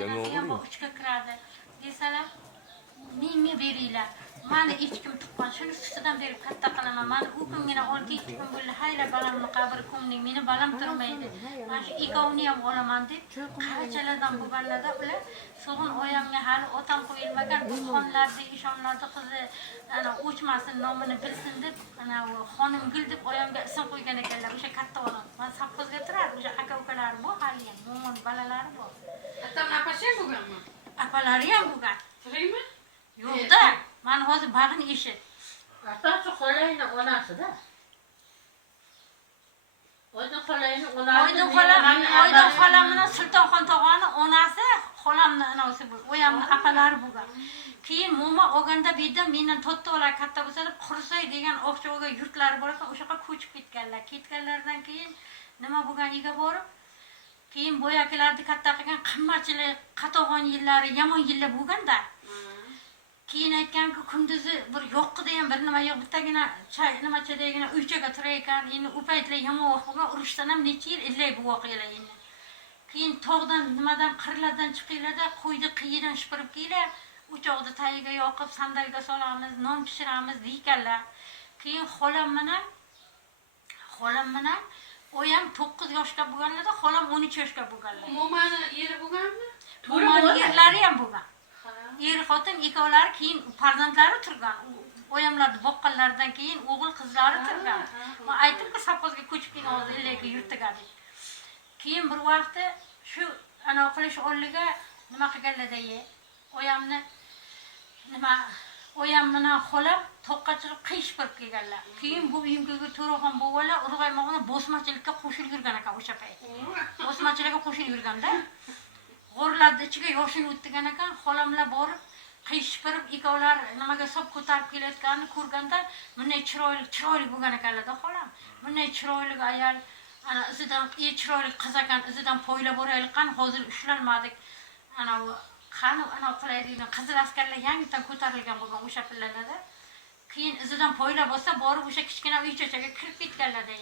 Yangi o'g'il. Uchga kiradi. Desalar, menga beringlar. Mani echkim tuqqan, shuni ustidan berib katta qilaman. Mani u kungina 6-7 kun bo'ldi, hayla balamni qabr ko'mning, meni balam turmaydi. Mana shu ikkovini ham olaman deb, qanchalardan bo'lganlarda ular so'g'in oyamga hali otam qo'yilmagan, bu xonlarda, ishonlarda qizi ana o'chmasin, nomini bilsin deb, ana Xonimgul deb oyamga ism qo'ygan ekanlar. O'sha katta olam. Men savxozga turardi, o'sha aka-ukalari bor, hali ham mo'min bolalari bor. Atam apashi ham bo'lganmi? Apalari ham bo'lgan. Tirikmi? Yo'qda. Men hozir bag'ini eshit. Atasi xolayni onasida. Oydin xolayni onasi. Oydin xolam bilan Sultonxon tog'ani onasi, xolamni anasi bu. Oyamni apalari bo'lgan. Keyin mo'ma olganda bu yerda mendan to'rtovlar katta bo'lsa deb Qursay degan Oqcho'ga yurtlari bor ekan, o'sha yoqqa ko'chib ketganlar. Ketganlardan keyin nima bo'lganiga borib, keyin boyakilarni katta qilgan qimmatchilik, qatag'on yillari, yomon yillar bo'lganda. Keyin aytganki, kunduzi bir yo'qida ham bir nima yo'q, bittagina nima chadagina uychaga turar ekan. Endi u paytlar yomon vaqt bo'lgan, urushdan ham necha yil illay bu voqealar endi. Keyin tog'dan nimadan qirlardan chiqinglarda qo'yni qiyidan shipirib kelinglar, o'choqni tagiga yoqib, sandalga solamiz, non pishiramiz deykanlar. Keyin xolam bilan oyam 9 yoshga bo'lganlarda, xolam 13 yoshga bo'lganlar. Mo'mani eri bo'lganmi? Mo'mani yerlari ham bo'lgan. Er xotin ikkovlari keyin farzandlari turgan. Oyamlarni boqqanlaridan keyin o'g'il qizlari turgan. Men aytdim-ku, savxozga ko'chib kelgan hozir illayga yurtiga deb. Keyin bir vaqtda shu ana qilish o'rniga nima qilganlar-da, oyamni oyam bilan xolam toqqa chiqib qiyish qilib kelganlar. Keyin bu uyimga to'raxon bo'g'alar urg'aymog'ini bosmachilikka qo'shilib yurgan ekan o'sha payt. Bosmachilikka qo'shilib yurganda g'orlarni ichiga yoshini o'tgan ekan, xolamlar borib qiyishtirib ikkovlar nimaga so'p ko'tarib kelayotganini ko'rganda, bunday chiroyli bo'lgan ekanlar-da xolam. Bunday chiroyli ayol, ana izidan chiroyli qiz ekan, izidan poylab borayotgan, hozir ushlanmadik. Ana qani ana qilaydigan qizil askarlar yangidan ko'tarilgan bo'lgan o'sha pillarlarda. Keyin izidan poylab bo'lsa, borib o'sha kichkina uychachaga kirib ketganlar-da.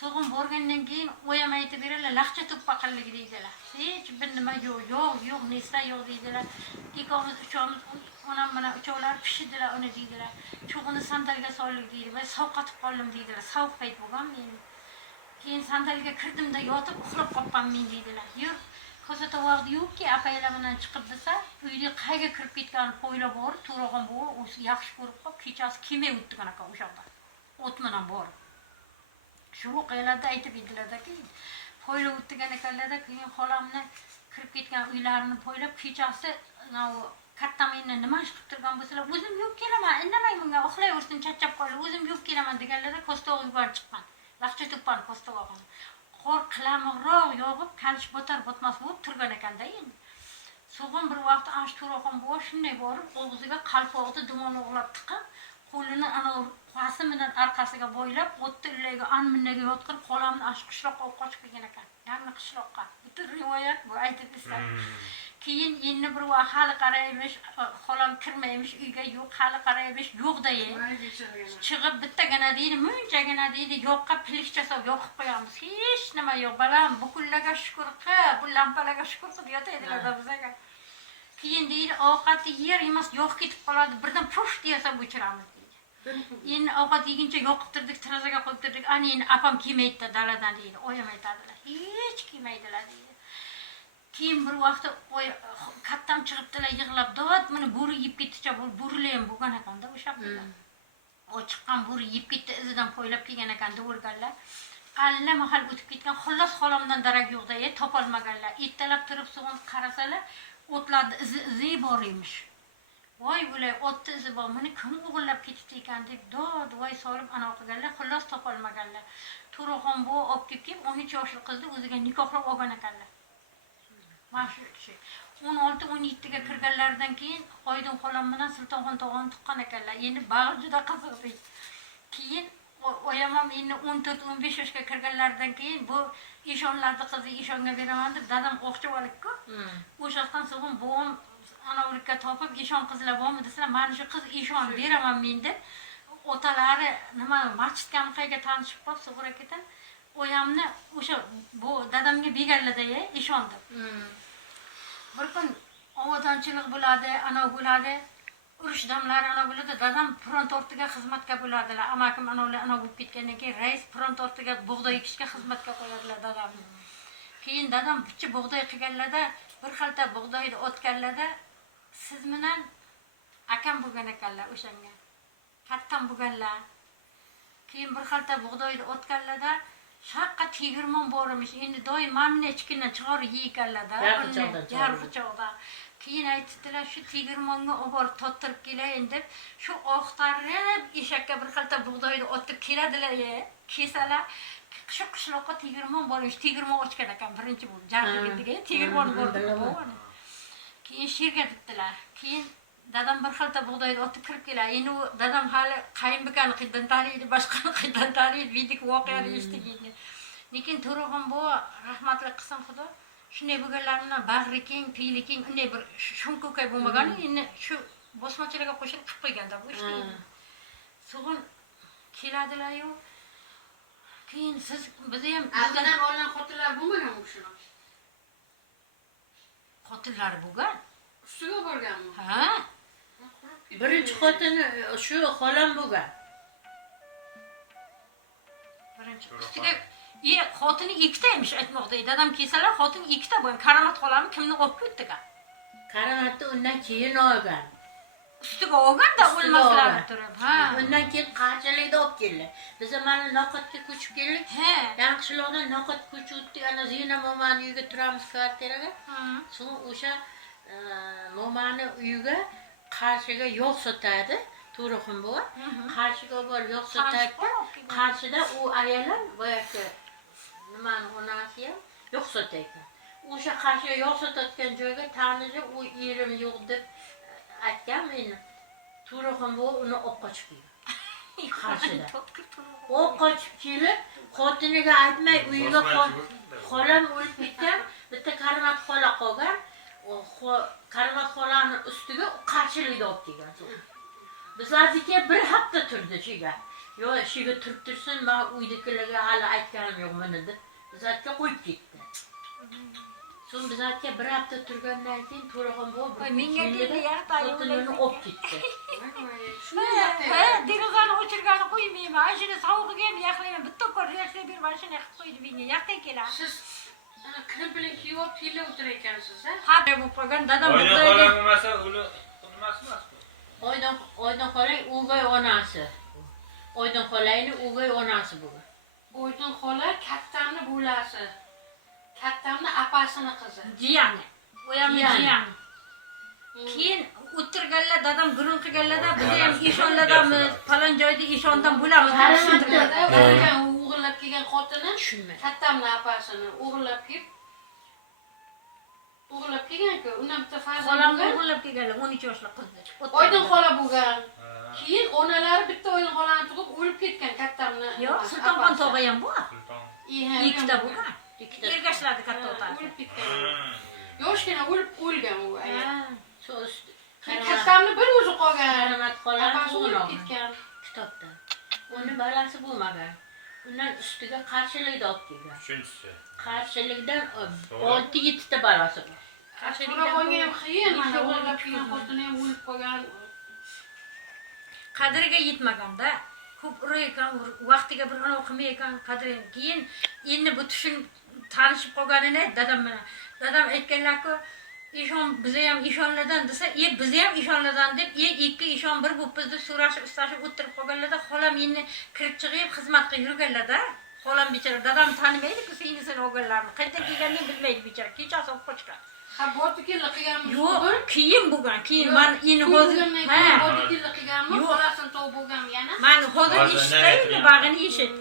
So'g'in borgandan keyin oyam aytib beradilar, laqcha to'ppaqilligi deydilar. Hech bir nima yo'q, neslar yo'q deydilar. Ikkovimiz, uchovimiz, onam bilan uchovlar pishirdilar uni deydilar. Cho'g'ini sandalga soldik deydi va sovqatib qoldim deydilar. Sovuq payt bo'lgan men. Keyin sandalga kirdimda yotib uxlab qolganman deydilar. Yur, ko'rsata vaqti yo'qki, apaylar bilan chiqib desa, uyga qayga kirib ketganini poylab borib, to'rag'on bo'lib, o'zi yaxshi ko'rib qolib, kechasi kemay o'tgan ekan o'sha yoqda. O't bilan borib. Shu voqealarda aytib edilar-ki, poylab o'tgan ekanlar-da, keyin xolamni kirib ketgan uylarini poylab, kechasi katta meni nima ish qilib turgan bo'lsalar, o'zim yo'q kelaman, indamay bunga uxlayversin, charchab qoldi, o'zim yo'q kelaman deganlarda ko'stog'i yuborib chiqqan. Laqcha to'ppani ko'stog'ini. Qor qilamoqroq yog'ib, kalish botmas bo'lib turgan ekanda endi. So'g'in bir vaqt ash to'raxon bo'v shunday borib, og'ziga qalpoqni dumon o'g'lab tiqib, qo'lini ana qasi bilan orqasiga bo'ylab, o'tda illayga anminaga yotqirib, xolamni ash qishloqqa olib qochib kelgan ekan. Yangi qishloqqa. Butun rivoyat bu aytib islar. Keyin endi bir vaqt hali qaraymish, xolam kirmaymish uyga, yo'q, hali qaraymish, yo'q-da. Chiqib bittagina deydi, munchagina deydi, yo'qqa pilikcha solib yoqib qo'yamiz. Hech nima yo'q, balam, bu kunlarga shukr qil, bu lampalarga shukr qilib yotaydilar bizga. Keyin deydi, ovqatni yer emas, yo'q ketib qoladi, birdan push desa o'chiramiz deydi. Endi ovqat yeguncha yoqib turdik, terazaga qo'yib turdik. Ana endi apam kelmaydi daladan deydi. Oyim aytadilar. Hech kelmaydilar deydi. Keyin bir vaqtda kattam chiqibdilar yig'lab, "Dod, meni bo'ri yeb ketdicha, bo'rilar ham bo'lgan ekanda o'sha bilan." O chiqqan bo'ri yeb ketdi, izidan poylab kelgan ekan o'rganlar. Alla mahal o'tib ketgan, xullas xolamdan darak yo'qda, topolmaganlar. Ertalab turib so'g'in qarasalar, o'tlarda izi bor emish. Voy bo'lay, otni izi bor, meni kim o'g'irlab ketdi ekan deb dod voy solib ana o'qiganlar, xullas topolmaganlar. To'raxon bu olib kelib 13 yoshli qizni o'ziga nikohlab olgan ekanlar. Mana shu 16-17 ga kirganlaridan keyin Oydin xolam bilan Sultonxon tog'ani tuqqan ekanlar. Endi bag'ri juda qiziq. Keyin oyam ham endi 14-15 yoshga kirganlaridan keyin bu ishonlarni qizi ishonga beraman deb dadam o'qchivolikku. O'shadan so'ng bo'g'im ana o'rikka topib ishon qizlar bormi desalar, mana shu qiz ishon beraman men deb otalari nima masjidga qayga tanishib qolib, Sug'ur akadan oyamni o'sha bu dadamga begallada ishondim. Bir kun ovodanchilik bo'ladi, ana bo'ladi. Urush damlari ana bo'ladi. Dadam front ortiga xizmatga bo'ladilar. Amakim anavlar ana bo'lib ketgandan keyin rais front ortiga bug'doy ekishga xizmatga qo'yadilar dadamni. Keyin dadam bitta bug'doy qilganlarda, bir xalta bug'doyni otganlarda siz bilan akam bo'lgan ekanlar o'shanga. Kattam bo'lganlar. Keyin bir xalta bug'doyni otganlarda shaqqa tegirmon bor emish. Endi doim mana ichkidan chiqarib yeykanlarda. Yarg'ichoqda. Keyin aytdilar, shu tegirmonga olib borib tottirib kelayin deb, shu oqtarib eshakka bir xalta bug'doyni otib keladilar, kesalar. Shu qishloqqa tegirmon bor emish. Tegirmon ochgan ekan birinchi bo'lib. Jarligiga tegirmon bordi. Keyin sherga debdilar. Keyin dadam bir xalta bug'doyni otib kirib keladi. Endi u dadam hali qayinbekani qiydan taniydi, boshqani qiydan taniydi, videoga voqeani eshitgan. Lekin To'rag'on bu rahmatli qilsin Xudo. Shunday bo'lganlarni bag'ri keng, piyli keng, unday bir shunko'kay bo'lmagan, endi shu bosmachilarga qo'shilib qilib qo'yganda bu ishni. So'g'in keladilar-yu. Keyin siz bizni ham Azdan olgan xotinlar bo'lmaganmi shuni? xotinlar bo'lgan. Ustiga borganmi? Ha? Birinchi xotini shu xolam bo'lgan. Birinchi ustiga xotini ikkita emish aytmoqda. Dadam kelsalar xotin ikkita bo'lgan. Karamat xolamni kimni olib ketdi-ka? Karamatni undan keyin olgan. Ustiga olganda o'lmaslari turib. Ha. Undan keyin qarshilikda olib keldi. Biz mana Noqotga ko'chib keldik. He. Yanqishloqdan Noqot ko'chib o'tdik. Ana Zina momani uyiga turamiz kvartiraga. So'ng o'sha momani uyiga qarshiga yog' sotadi. To'rixon buva. Qarshiga borib yog' sotadi. Qarshida u ayollar boyagi nimani onasi ham yog' sotaydi. O'sha qarshiga yog' sotayotgan joyga taniji u erim yo'q deb aytgan meni. To'rixon buva uni olib qochib keldi. Qarshida. Olib qochib kelib, xotiniga aytmay uyiga xolam o'lib ketgan, bitta Karimat xola qolgan. Karimat xolani ustiga qarshilikda olib kelgan. Bizlarniki bir hafta turdi shiga. Yo, shiga turib tursin, men uydagilarga hali aytganim yo'q meni deb bizlarga qo'yib ketdi. So'ng bizlarga bir hafta turgandan keyin To'rag'on bu menga dedi xotinini olib ketdi. Ha, derazani o'chirgani qo'ymayman. Ashuni sovuqiga ham yaxlayman. Bitta ko'rishni berman, shuni qilib qo'ydi menga. Yaqday keladi. Siz kirib bilan kiyib pilla o'tirar ekansiz, ha? Ha, bu qo'ygan dadam Oyna xola bo'lmasa, uni emasmi? Oydin xolang o'g'ay onasi. Oydin xolayni o'g'ay onasi bo'lgan. Oydin xola kattamni bo'lasi. Kattamni apasini qizi. Jiyani. O'yamni jiyani. Keyin o'tirganlar dadam gurun qilganlarda biz ham ishonladamiz, falon joyda ishondan bo'lamiz. Karamatda o'g'irlab kelgan xotini kattamni apasini o'g'irlab kelgan-ku, undan bitta farzand Xolam o'g'irlab kelganlar 12 yoshli qizni. Oydin xola bo'lgan. Keyin onalari bitta Oydin xolani tug'ib o'lib ketgan kattamni. Yo'q, Sultonxon tog'a ham bor. Sulton. Ikkita bo'lgan. Ergashladi katta otasi. O'lib ketgan. Yoshgina o'lgan u ayol. So'z. Kattamni bir o'zi qolgan. Karamat xolani o'lib ketgan. kitobda. Uni balasi bo'lmagan. Undan ustiga qarshilikda olib kelgan. Uchinchisi. Qarshilikdan 6-7 ta balasi bor. To'rag'onga ham qiyin, mana o'g'irlab kelgan xotini ham o'lib qolgan. Qadriga yetmaganda ko'p uraykan, vaqtiga bir anav qilmaykan, qadriga keyin endi bu tushunib tanishib qolganini dadam bilan. Dadam aytganlar-ku, ishon bizni ham ishonlardan desa, bizni ham ishonlardan deb, ikki ishon bir bo'lib bizni so'rashib, istashib o'tirib qolganlarda, xolam endi kirib chiqib xizmatga yurganlarda, xolam bechora dadam tanimaydi-ku seni o'g'illarni. Qayerdan kelganini bilmaydi bechora. Kechasi olib qochgan. Ha, botikilla qilganmiz. Yo'q, keyin bo'lgan. Keyin men endi hozir botikilla qilganmiz. Xolasini tug'ib bo'lgan yana. Men hozir eshitdim, bag'ini eshit.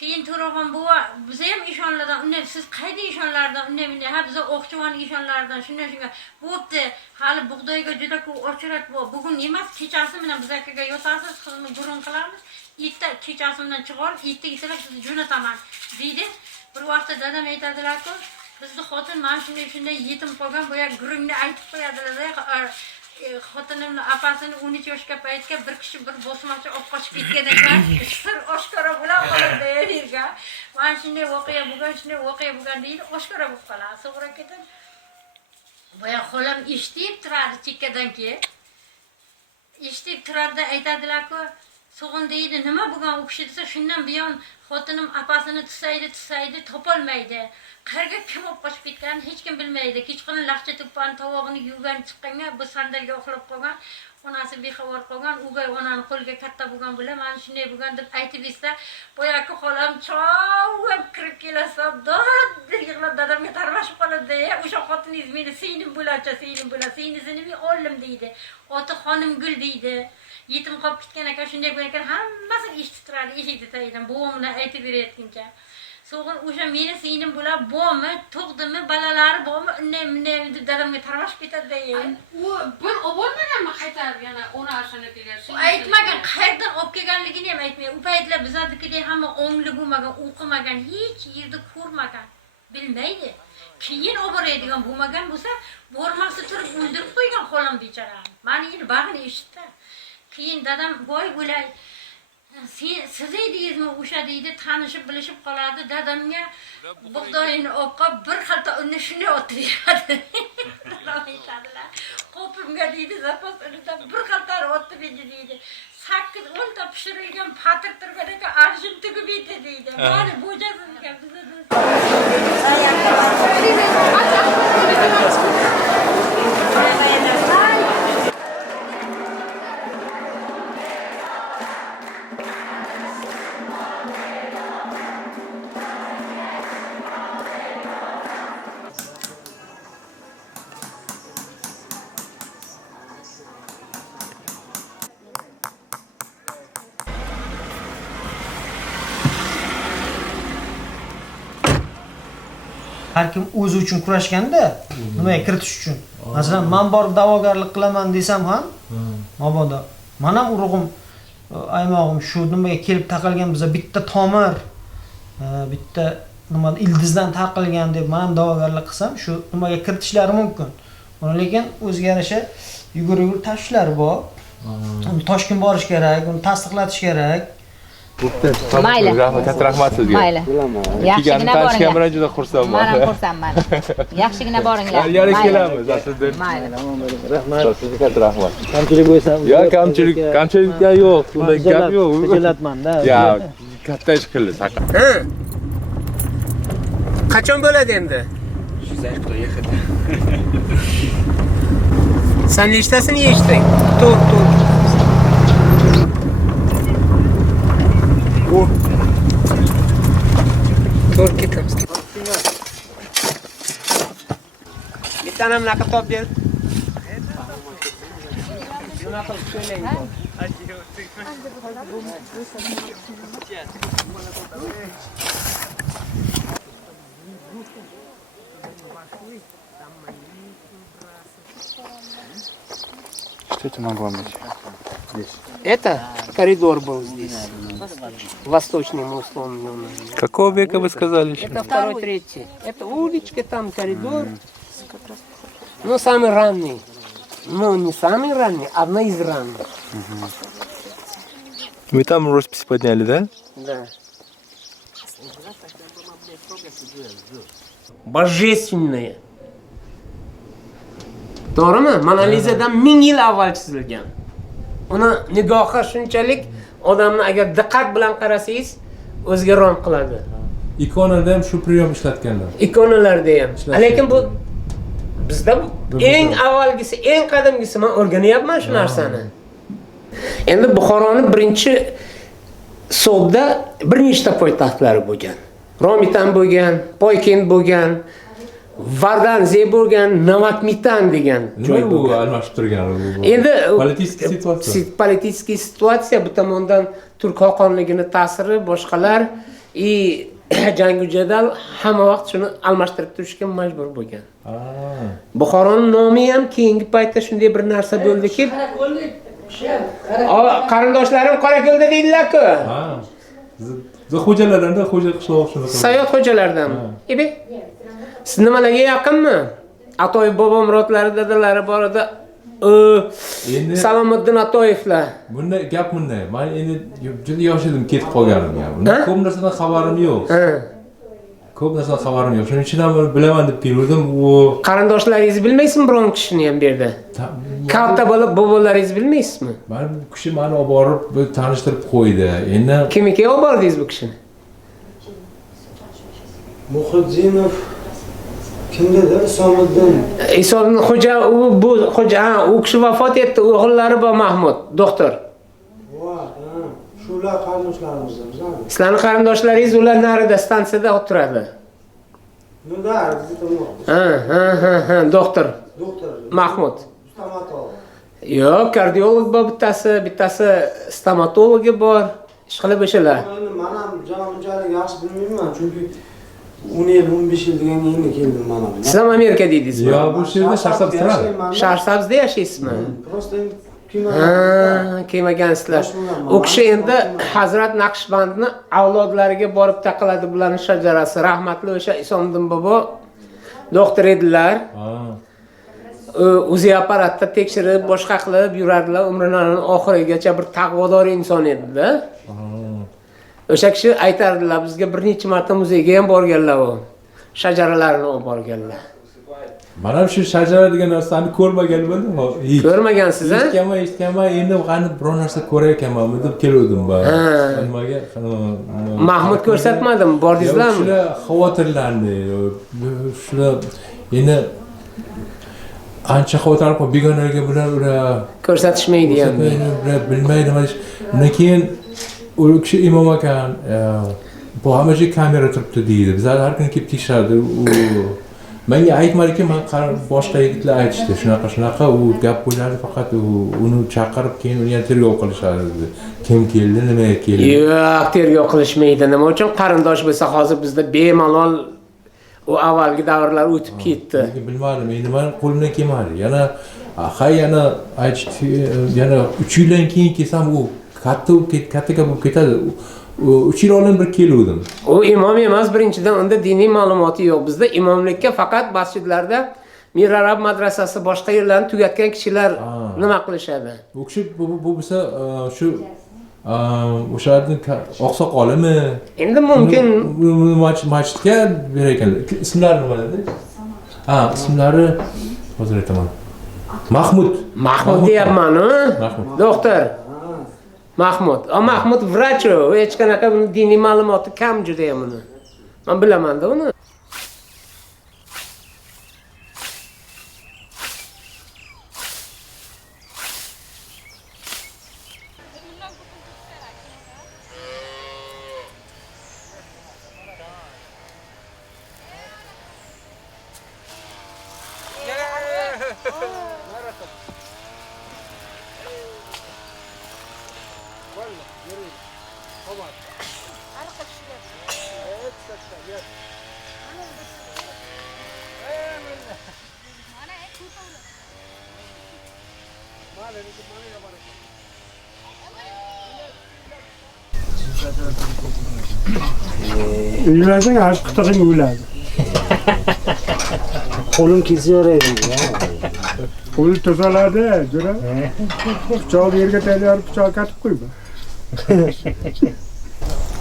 Keyin To'rag'on buva biz ham ishonlardan, undan siz qayda ishonlardan, undan ha biz Oqchivon ishonlardan shunday bo'pti. Hali bug'doyga juda ko'p ochirat bor. Bugun emas, kechasi bilan biz akaga yotasiz, qizni burun qilamiz. Erta kechasi bilan chiqarib, erta kelsalar sizni jo'nataman deydi. Bir vaqtda dadam aytadilar-ku, bizni xotin mana shunday yetim qolgan, boya gurungni aytib qo'yadilar-da. xotinimni opasini 13 yoshga paytga bir kishi bir bosmachi olib qochib ketgan ekan. Sir oshkora bilan qoladi yerga. Mana shunday voqea bo'lgan deydi, oshkora bo'lib qoladi. So'ngra ketib boya xolam eshitib turadi chekkadan keyin. Eshitib turadi aytadilar-ku, "So'g'in deydi, nima bo'lgan u kishi desa, shundan buyon xotinim opasini tusaydi, topolmaydi. Qayerga kim olib qochib ketganini hech kim bilmaydi. Kechqurun laqcha tuqqan, tovog'ini yuvgan chiqqanga bu sandalga uxlab qolgan, onasi bexabar qolgan, o'gay onani qo'liga katta bo'lgan bilan mana shunday bo'lgan deb aytib esa, boyagi xolam chovib kirib kelasa, dod yig'lab dadamga tarmashib qoladi. O'sha xotiningiz meni singlim bo'lacha, singlisini men oldim deydi. Oti Xonimgul deydi. Yetim qolib ketgan ekan, shunday bo'lgan ekan, hammasini eshitib turadi, eshikda tagidan buvimni aytib berayotgancha. So'g'in o'sha meni singlim bo'lib, bormi, tug'dimi, balalari bormi, unday deb dadamga tarmashib ketadi. U bir o'bormaganmi qaytarib yana onasini kelgan? Aytmagan, qayerdan olib kelganligini ham aytmaydi. U paytlar biznikidek hamma ongli bo'lmagan, o'qimagan, hech yerda ko'rmagan, bilmaydi. Keyin olib boradigan bo'lmagan bo'lsa, bormasi turib o'ldirib qo'ygan xolam bechorani. Meni endi bag'ini eshitdi. Keyin dadam voy bo'lay, siz edingizmi o'sha deydi, tanishib bilishib qoladi. Dadamga bug'doyini o'qib bir xalta unni shunday otib beradi. Dadam aytadilar, qo'pimga deydi, zapas unidan bir xaltani otib berdi deydi. 8-10 ta pishirilgan patir turgan ekan, arjun tugib yedi deydi. Mana bo'jasiz ekan bizda. Har kim o'zi uchun kurashganda, nimaga kiritish uchun. Masalan, men borib da'vogarlik qilaman desam ham, mabodo men ham urug'im, aymog'im shu nimaga kelib taqalgan, biza bitta tomir, bitta nima ildizdan taqilgan deb men ham da'vogarlik qilsam, shu nimaga kiritishlari mumkin. Lekin o'ziga yarasha yugur tashvishlari bor. Uni Toshkent borish kerak, uni tasdiqlatish kerak. Mayli. Katta rahmat sizga. Mayli. Yaxshigina boringlar. Kamera juda xursandman. Men ham xursandman. Yaxshigina boringlar. Yana kelamiz aslida. Mayli. Rahmat. Sizga katta rahmat. Kamchilik bo'lsa, Yo, kamchilik yo'q. Bunday gap yo'q. Xijolatman-da. Ya, katta ish qildi saqa. Qachon bo'ladi endi? Shu Xudoga xatar. Sen nechtasini yechding? To'rt. To'rt ketamiz. Bittani ham naqa top ber. Bunaqa so'ylang. Что это могло быть? Это коридор был здесь. Восточный условно. Какого века вы сказали? Это второй, третий. Это уличка, там коридор. Ну, самый ранний. Ну, не самый ранний, одна из ранних. Вы там роспись подняли, да? Да. Божественные. To'g'rimi? Mona Lizadan 1000 yil avval chizilgan. Uni nigohi shunchalik odamni agar diqqat bilan qarasangiz o'ziga rom qiladi. Ikonada ham shu priyom ishlatganlar. Ikonalarda ham. Lekin bu bizda eng avvalgisi, eng qadimgisi, men o'rganyapman shu narsani. Endi Buxoroning birinchi sodda bir nechta poytaxtlari bo'lgan. Romitan bo'lgan, Poykent bo'lgan, Vardanze bo'lgan, Novotmitan degan joy Bu bo'lgan. almashib turgan. Endi politik situatsiya bu tomondan turk xoqonligini ta'siri, boshqalar jangu jadal hamma vaqt shuni almashtirib turishga majbur bo'lgan. Buxoroning nomi ham keyingi paytda shunday bir narsa bo'ldiki, qarindoshlarim Qorako'lda deydilar-ku. Xo'jalardan, xo'ja qishloq shunaqa. Sayyoh xo'jalardan. Siz nimalarga yaqinmi? Atoy bobo murodlari, dadalari bor edi. Endi Salomiddin Atoyevlar. bunda gap bunday. Men endi juda yosh edim ketib qolganim ya. Bundan ko'p narsadan xabarim yo'q. Ko'p narsadan xabarim yo'q. Shuning uchun ham bilaman deb keldim. U Qarindoshlaringiz bilmaysizmi biron kishini ham bu yerda? Kalta bo'lib bobolaringiz bilmaysizmi? mana bu kishi meni olib borib tanishtirib qo'ydi. Endi Kimga olib bordingiz bu kishini? Muhiddinov kim dedi? Isomiddin. Isomiddin xo'ja bu xo'ja u kishi vafot etdi. O'g'illari bor Mahmud, doktor. Shular qarindoshlarimizdan, bizlarmi? Sizlarning qarindoshlaringiz ular narida stansiyada o'tiradi. Nima Ha, doktor. Doktor. Mahmud. Stomatolog. Yo'q, kardiolog bor bittasi stomatologi bor. Ish qilib o'shalar. Men ham unchalik yaxshi bilmayman, chunki 10 yil, 15 yil degan endi keldim mana. Siz ham Amerikada edingizmi? yo bu yerda Sharsab turadi. Sharsabzda yashaysizmi? Prosta Kelmagansizlar. U kishi endi Hazrat Naqshbandni avlodlariga borib taqiladi bularning shajarasi. Rahmatli o'sha Isomiddin bobo doktor edilar. O'zi apparatda tekshirib, boshqa qilib yurardilar. Umrining oxirigacha bir taqvodor inson edilar. O'sha kishi aytardilar, bizga bir necha marta muzeyga ham borganlar u. Shajaralarini olib borganlar. Mana shu shajara degan narsani ko'rmagan bo'ldim. Ko'rmagansiz, ha? Eshitganman, endi qani biror narsa ko'rar ekanman deb kelgandim ba. Nimaga? Mahmud ko'rsatmadim, bordingizlarmi? Shular xavotirlandi. Shular endi ancha xavotirlanib qolib, begonalarga bular Ko'rsatishmaydi endi. Bilmaydi. Undan keyin u kishi imom ekan, bu hamisha kamera turibdi deydi. Bizlar har kuni kelib tekshiradi. Menga aytmadiki, men boshqa yigitlar aytishdi. Shunaqa u gap bo'lardi, faqat uni chaqirib keyin uni tergov qilishadi. Kim keldi, nimaga keldi? Yo'q, tergov qilishmaydi. Nima uchun qarindosh bo'lsa, hozir bizda bemalol u avvalgi davrlar o'tib ketdi. Bilmadim, endi men qo'limdan kelmadi. Yana aytishdi, yana 3 yildan keyin kelsam u katta bo'lib ketadi. 3 yil oldin bir keluvdim. U imom emas, birinchidan unda diniy ma'lumoti yo'q. Bizda imomlikka faqat masjidlarda Mir Arab madrasasi boshqa yerlarni tugatgan kishilar nima qilishadi? Bu kishi bu bo'lsa shu o'shaning oqsoqolimi? Endi mumkin masjidga berar ekanlar. Ismlari nima edi? Ismlari hozir aytaman. Mahmud deyapman-ku. Doktor Mahmud. Mahmud vrach, hech qanaqa diniy ma'lumoti kam juda ham uni. Men bilaman-da uni. Uylarsang aşk qitig'ing o'ladi. Qo'lim kelsa yaraydi. Qo'l tozaladi, jura. Pichoqni yerga tayyorib pichoq katib qo'yma.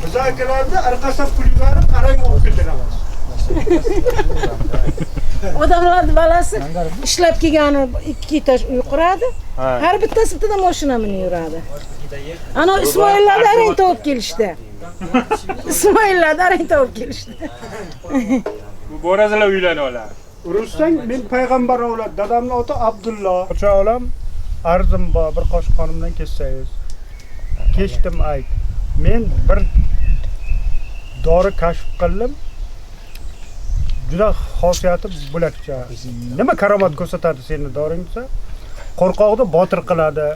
Biz akalarda orqasidan pul yuborib, qarang olib ketiraman. Odamlar balasi ishlab kelgani 2 etaj uy quradi. Har bittasi bittadan mashina minib yuradi. Ana Ismoillarni arang topib kelishdi. Ismoillarni arang topib kelishdi. Bu borazalar uylanadilar. Urushsang men payg'ambar avlod, dadamning oti Abdulloh. O'sha olam arzim bor, bir qoshiq qonimdan kessangiz. Kechdim ayt. Men bir dori kashf qildim. Juda xosiyati bo'lakcha. Nima karomat ko'rsatadi seni doring desa? Qo'rqoqni botir qiladi.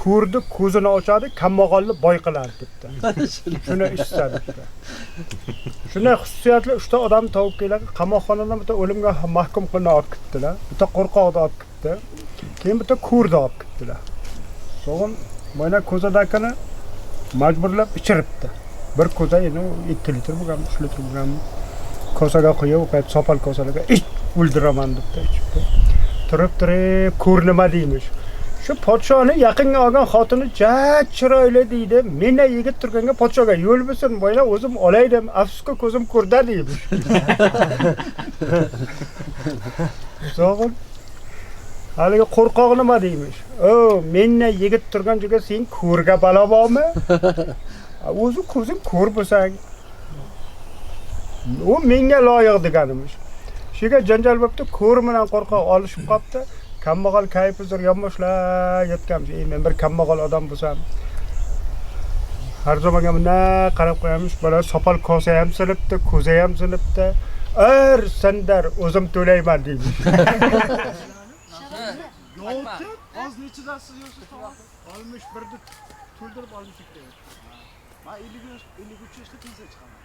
Ko'rdi, ko'zini ochadi, kambag'alni boy qiladi debdi. Shuni istadi. Shunday xususiyatli 3 ta odam topib keladi, qamoqxonadan bitta o'limga mahkum qilinib olib ketdilar. Bitta qo'rqoqni olib ketdi. Keyin bitta ko'rni olib ketdilar. So'ng mana ko'zadakini majburlab ichiribdi. Bir ko'za endi 2 litr bo'lgan, 3 litr bo'lgan. Kosaga qo'yib, sopal kosalarga ich o'ldiraman deb ichibdi. turib ko'r nima deymish. Shu podshoni yaqinga olgan xotini jat chiroyli deydi. Menda yigit turganga podshoga yo'l bilsin, bo'yla o'zim olaydim. Afsuski ko'zim ko'rda deymish. Zo'g'im haligi qo'rqoq nima deymish? O, menda yigit turgan joyga sen ko'rga balo bormi? O'zi ko'zing ko'r bo'lsang, u menga loyiq deganimish. Shuga janjal bo'libdi, ko'r bilan qo'rqoq olishib qopti. Kambag'al kayfi zo'r yonboshlab yotganmish. Men bir kambag'al odam bo'lsam, har zamonga bunday qarab qo'yamish. Bola sopol kosa ham silibdi, ko'za ham silibdi. Sandar o'zim to'layman deymish. Yo'q, oz nechidasiz yo'siz olmush birni to'ldirib olmush kerak. Men 53 yoshda pensiya chiqaman.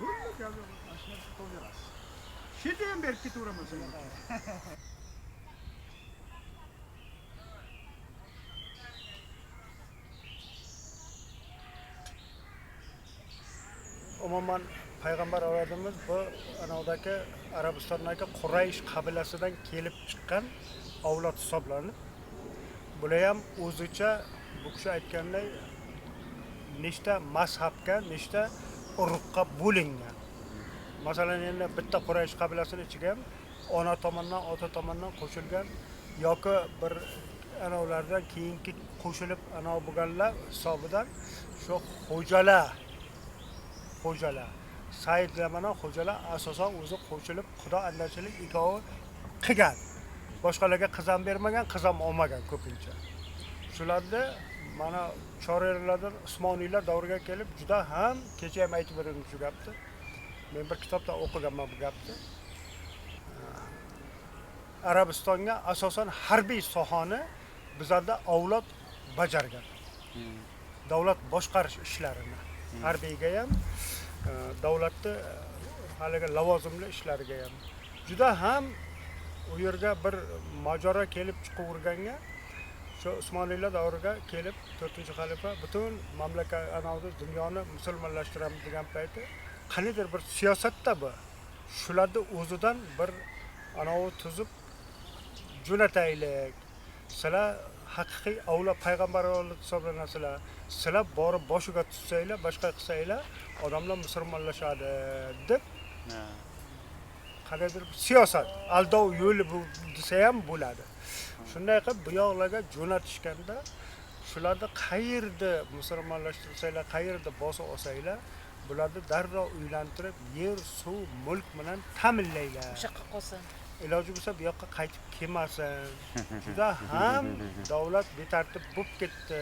Bo'ldi, gap yo'q. Mashina to'ldirasiz. Shida ham berib ketaveraman senga. Umuman payg'ambar avlodimiz bu anavdagi Arabistondagi Quraysh qabilasidan kelib chiqqan avlod hisoblanib, bular ham o'zicha bu kishi aytganday nechta mazhabga, nechta urug'ga bo'lingan. Masalan, endi bitta Quraysh qabilasining ichiga ham ona tomonidan, ota tomonidan qo'shilgan yoki bir anavlardan keyingi qo'shilib anav bo'lganlar hisobidan shu xo'jalar Said zamani xo'jalar asosan o'zi qo'shilib xudo andachilik ikkovi qilgan. Boshqalarga qiz ham bermagan, qiz ham olmagan ko'pincha. Shularda mana Choriylardan Usmoniylar davriga kelib juda ham kecha ham aytib berdim shu gapni. Men bir kitobda o'qiganman bu gapni. Arabistonga asosan harbiy sohani bizlarda avlod bajargan. Davlat boshqarish ishlarini, harbiyga ham, davlatni haligi lavozimli ishlariga ham. Juda ham u yerga bir mojaro kelib chiqaverganga, shu Usmoniylar davriga kelib 4-xalifa butun mamlakat anavda dunyoni musulmonlashtiramiz degan payti qaniydir bir siyosatda bu. Shularni o'zidan bir anavi tuzib jo'nataylik. Sizlar haqiqiy avlod payg'ambar avlod hisoblanasizlar. Sizlar borib boshiga tutsanglar, boshqa qilsanglar, odamlar musulmonlashadi deb. Qaniydir siyosat, aldov yo'li bu desa ham bo'ladi. Shunday qilib bu yoqlarga jo'natishganda shularni qayerda musulmonlashtirsanglar, qayerda bosib olsanglar, bularni darrov uylantirib, yer, suv, mulk bilan ta'minlaylar. O'sha yoqqa qolsin. Iloji bo'lsa bu yoqqa qaytib kelmasin. Juda ham davlat betartib bo'lib ketdi.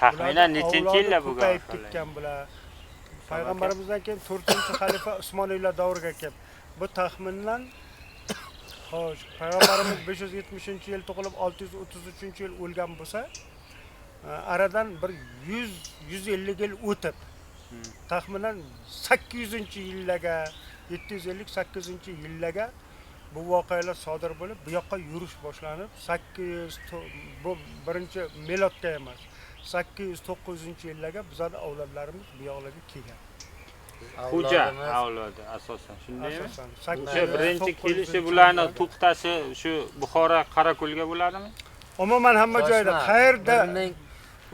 Taxminan nechanchi yillar bu ketgan bular. Payg'ambarimizdan keyin 4-xalifa Usmoniylar davriga kelib. Bu taxminan xo'sh, payg'ambarimiz 570-yil tug'ilib 633-yil o'lgan bo'lsa, aradan bir 100-150 yil o'tib, taxminan 800-yillarga, 750-800-yillarga bu voqealar sodir bo'lib, bu yoqqa yurish boshlanib, 800 bu birinchi milodda emas, 800-900-yillarga bizning avlodlarimiz bu yoqlarga kelgan. Xo'ja avlodi asosan shundaymi? O'sha birinchi kelishi bularni to'xtashi shu Buxoro Qorako'lga bo'ladimi? Umuman hamma joyda, qayerda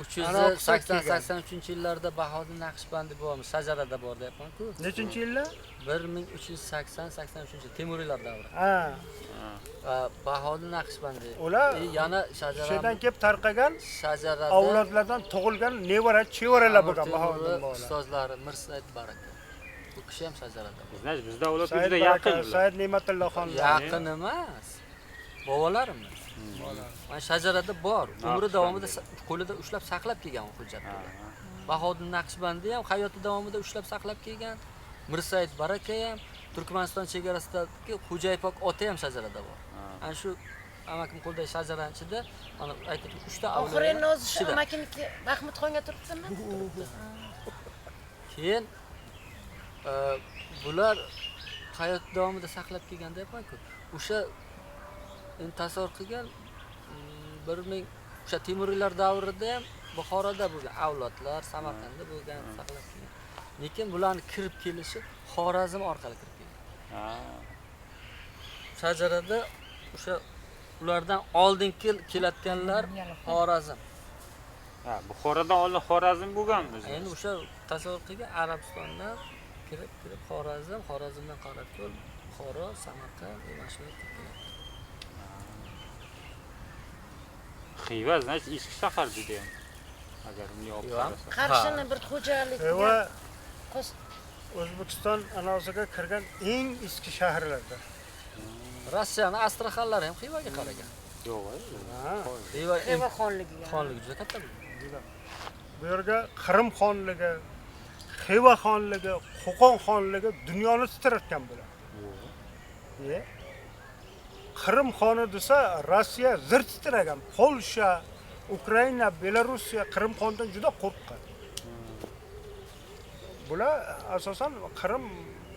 1380-83 yillarda Bahodir Naqshbandi bo'lamiz, shajarada bor deyapman-ku. Nechinchi yillar? 1380-83 Temuriylar davri. Ha. Bahodir Naqshbandi. Ular yana shajara shedan kelib tarqagan shajarada avlodlardan tug'ilgan nevara, chevaralar bo'lgan Bahodir ustozlari Mirsaid Baraka. Bu kishi ham shajarada. Bizda avlodga juda yaqin. Said Ne'matullo xon. Yaqin emas. Bobolarimiz. Mana shajarada bor. Umri davomida qo'lida ushlab saqlab kelgan hujjatlar. Bahodir Naqshbandi ham hayoti davomida ushlab saqlab kelgan. Mirsaid Baraka ham Turkmaniston chegarasidagi Xo'jaypok ota ham shajarada bor. Ana shu amakim qo'ldagi shajaraning ichida mana aytib 3 ta avlod. Oxiri nozi amakiniki Mahmudxonga turibdimi? Keyin bular hayot davomida saqlab kelgan deyapman-ku. O'sha tasavvur qilgan 1000 o'sha Temuriylar davrida ham Buxoroda bo'lgan avlodlar, Samarqandda bo'lgan saqlab kelgan. Lekin bularning kirib kelishi Xorazm orqali kirib kelgan. Shajarada o'sha ulardan oldin kelayotganlar Xorazm. Ha, Buxorodan oldin Xorazm bo'lganmi? Endi o'sha tasavvur qilgan Arabistondan kirib Xorazmdan Qorako'l, Buxoro, Samarqand va shular keladi. Xiva, значит, eski shahar juda ham. Agar uni olib qarasa. Qarshini bir xo'jalik. Va O'zbekiston anosiga kirgan eng eski shaharlardan. Rossiyani Astraxanlari ham Xivaga qaragan. Yo'q, Xiva xonligi. Xonligi juda katta. Bu yerga Qrim xonligi, Xiva xonligi, Qo'qon xonligi dunyoni titratgan bo'ladi. Qrim xoni desa Rossiya zir titragan. Polsha, Ukraina, Belorussiya Qrim xondan juda qo'rqqan. Bular asosan Qrim,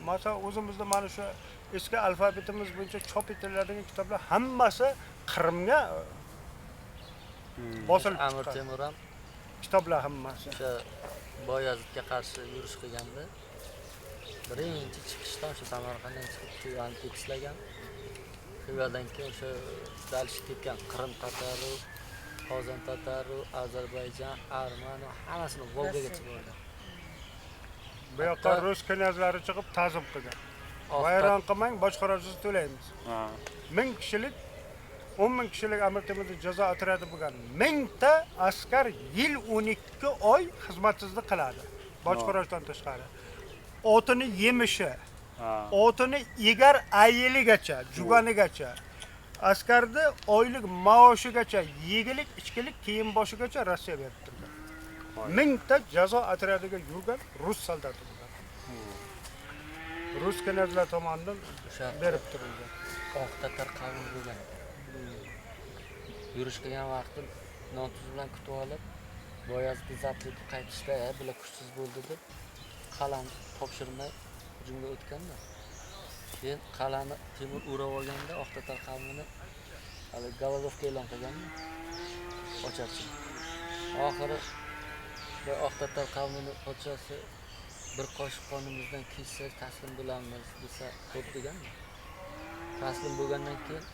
masalan, o'zimizda mana shu eski alfabetimiz bo'yicha chop etiladigan kitoblar hammasi Qrimga bosilib Amir Temur ham kitoblar hammasi. o'sha Boyazidga qarshi yurish qilganda birinchi chiqishdan o'sha Samarqanddan chiqib Xivani tekislagan. Xivadan keyin o'sha dalishib ketgan Qrim tatarlari, Qozon tatarlari, Ozarbayjon, Arman hammasini Volgagacha borgan. Bu yoqqa rus knyazlari chiqib ta'zim qilgan. Vayron qilmang, bojxonasiz to'laymiz. 1000 kishilik 10,000 kishilik Amir Temurda jazo o'tiradi bo'lgan. 1000 ta askar yil 12 oy xizmatsizlik qiladi. Bojxonasidan tashqari. Otini yemishi, otini egar ayiligacha, juganigacha, askarni oylik maoshigacha, yegilik, ichkilik, kiyim boshigacha Rossiya berib turgan. 1000 ta jazo o'tiradiga yurgan rus soldati bo'lgan. Rus knyazlar tomonidan berib turilgan. Oq tatar qavmi bo'lgan. Yurish qilgan vaqtda non-tuz bilan kutib olib, Boyazidni zabt etib qaytishda, bular kuchsiz bo'ldi deb qal'ani topshirmay hujumga o'tganda. Keyin qal'ani Temur o'rab olganda oq tatar qavmini hali Golovka e'lon qilganda ocharchi. Oxiri bu oq tatar qavmini podshosi bir qoshiq qonimizdan kechsa taslim bo'lamiz desa xo'p deganda. Taslim bo'lgandan keyin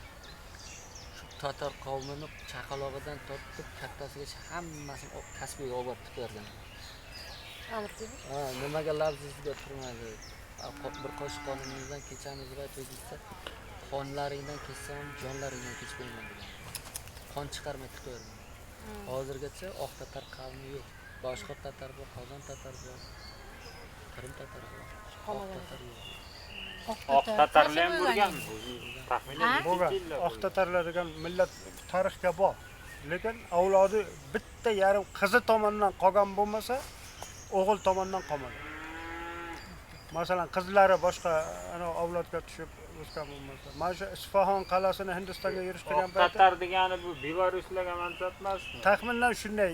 tatar qavmini chaqalog'idan tortib kattasigacha hammasini Kaspiyaga olib borib bergan. Nimaga labzizga turmadi? Bir qoshiq qonimizdan kechamiz va desa, qonlaringdan kechsam, jonlaringdan kechmayman degan. Qon chiqarmay tutib hozirgacha oq tatar qavmi yo'q. Boshqa tatar bor, Qozon tatar bor, Qrim tatar bor. Oq tatar yo'q. Oq tatarlar ham bo'lganmi? Taxminan bo'lgan. Oq tatarlar degan millat tarixga bor. Lekin avlodi bitta yarim qizi tomonidan qolgan bo'lmasa, o'g'il tomonidan qolmagan. Masalan, qizlari boshqa ana avlodga tushib o'sgan bo'lmasa. Mana shu Isfahon qal'asini Hindistonga yurish qilgan paytda tatar degani bu Belaruslarga mansab emasmi? Taxminan shunday.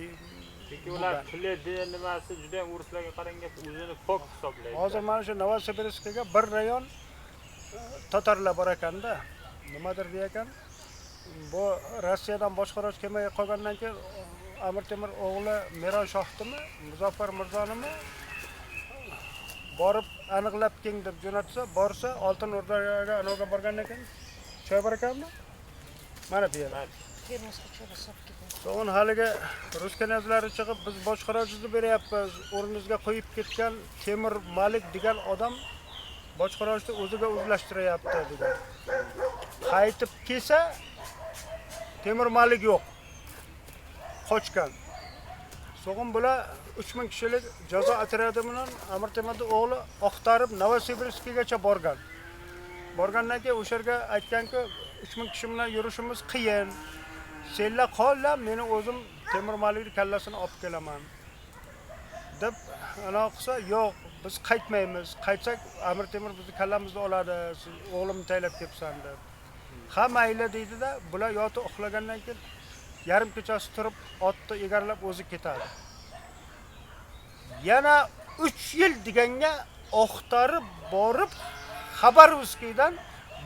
Chunki ular tili, nimasi juda ham ruslarga qaranganda o'zini pok hisoblaydi. Hozir mana shu Novosibirskga bir rayon tatarlar bor ekanda, nimadir deyakan, bu Rossiyadan boshqaroq kelmay qolgandan keyin Amir Temur o'g'li Meron Shohdimi, Muzaffar Mirzonimi borib aniqlab keng deb jo'natsa, borsa Oltin O'rdaga anoga borgan ekan. Choy bor ekanmi? Mana bu yerda. So'ng haliga rus knyazlari chiqib biz bojxonachini beryapmiz, o'rnimizga qo'yib ketgan Temur Malik degan odam bojxonachni o'ziga o'zlashtiryapti degan. Qaytib kelsa Temur Malik yo'q. Qochgan. So'ng bular 3000 kishilik jazo o'tiradi bilan Amir Temurning o'g'li oqtarib Novosibirskgacha borgan. Borgandan keyin o'sha yerga aytganki, 3000 kishi bilan yurishimiz qiyin. Senlar qollar, meni o'zim Temur Malikning kallasini olib kelaman. deb ana qilsa, yo'q, biz qaytmaymiz. Qaytsak Amir Temur bizni kallamizni oladi. Siz o'g'limni taylab kelibsan deb. Ha mayli deydi-da, bular yotib uxlagandan keyin yarim kechasi turib otni egarlab o'zi ketadi. Yana 3 yil deganga oqtarib borib Xabarovskdan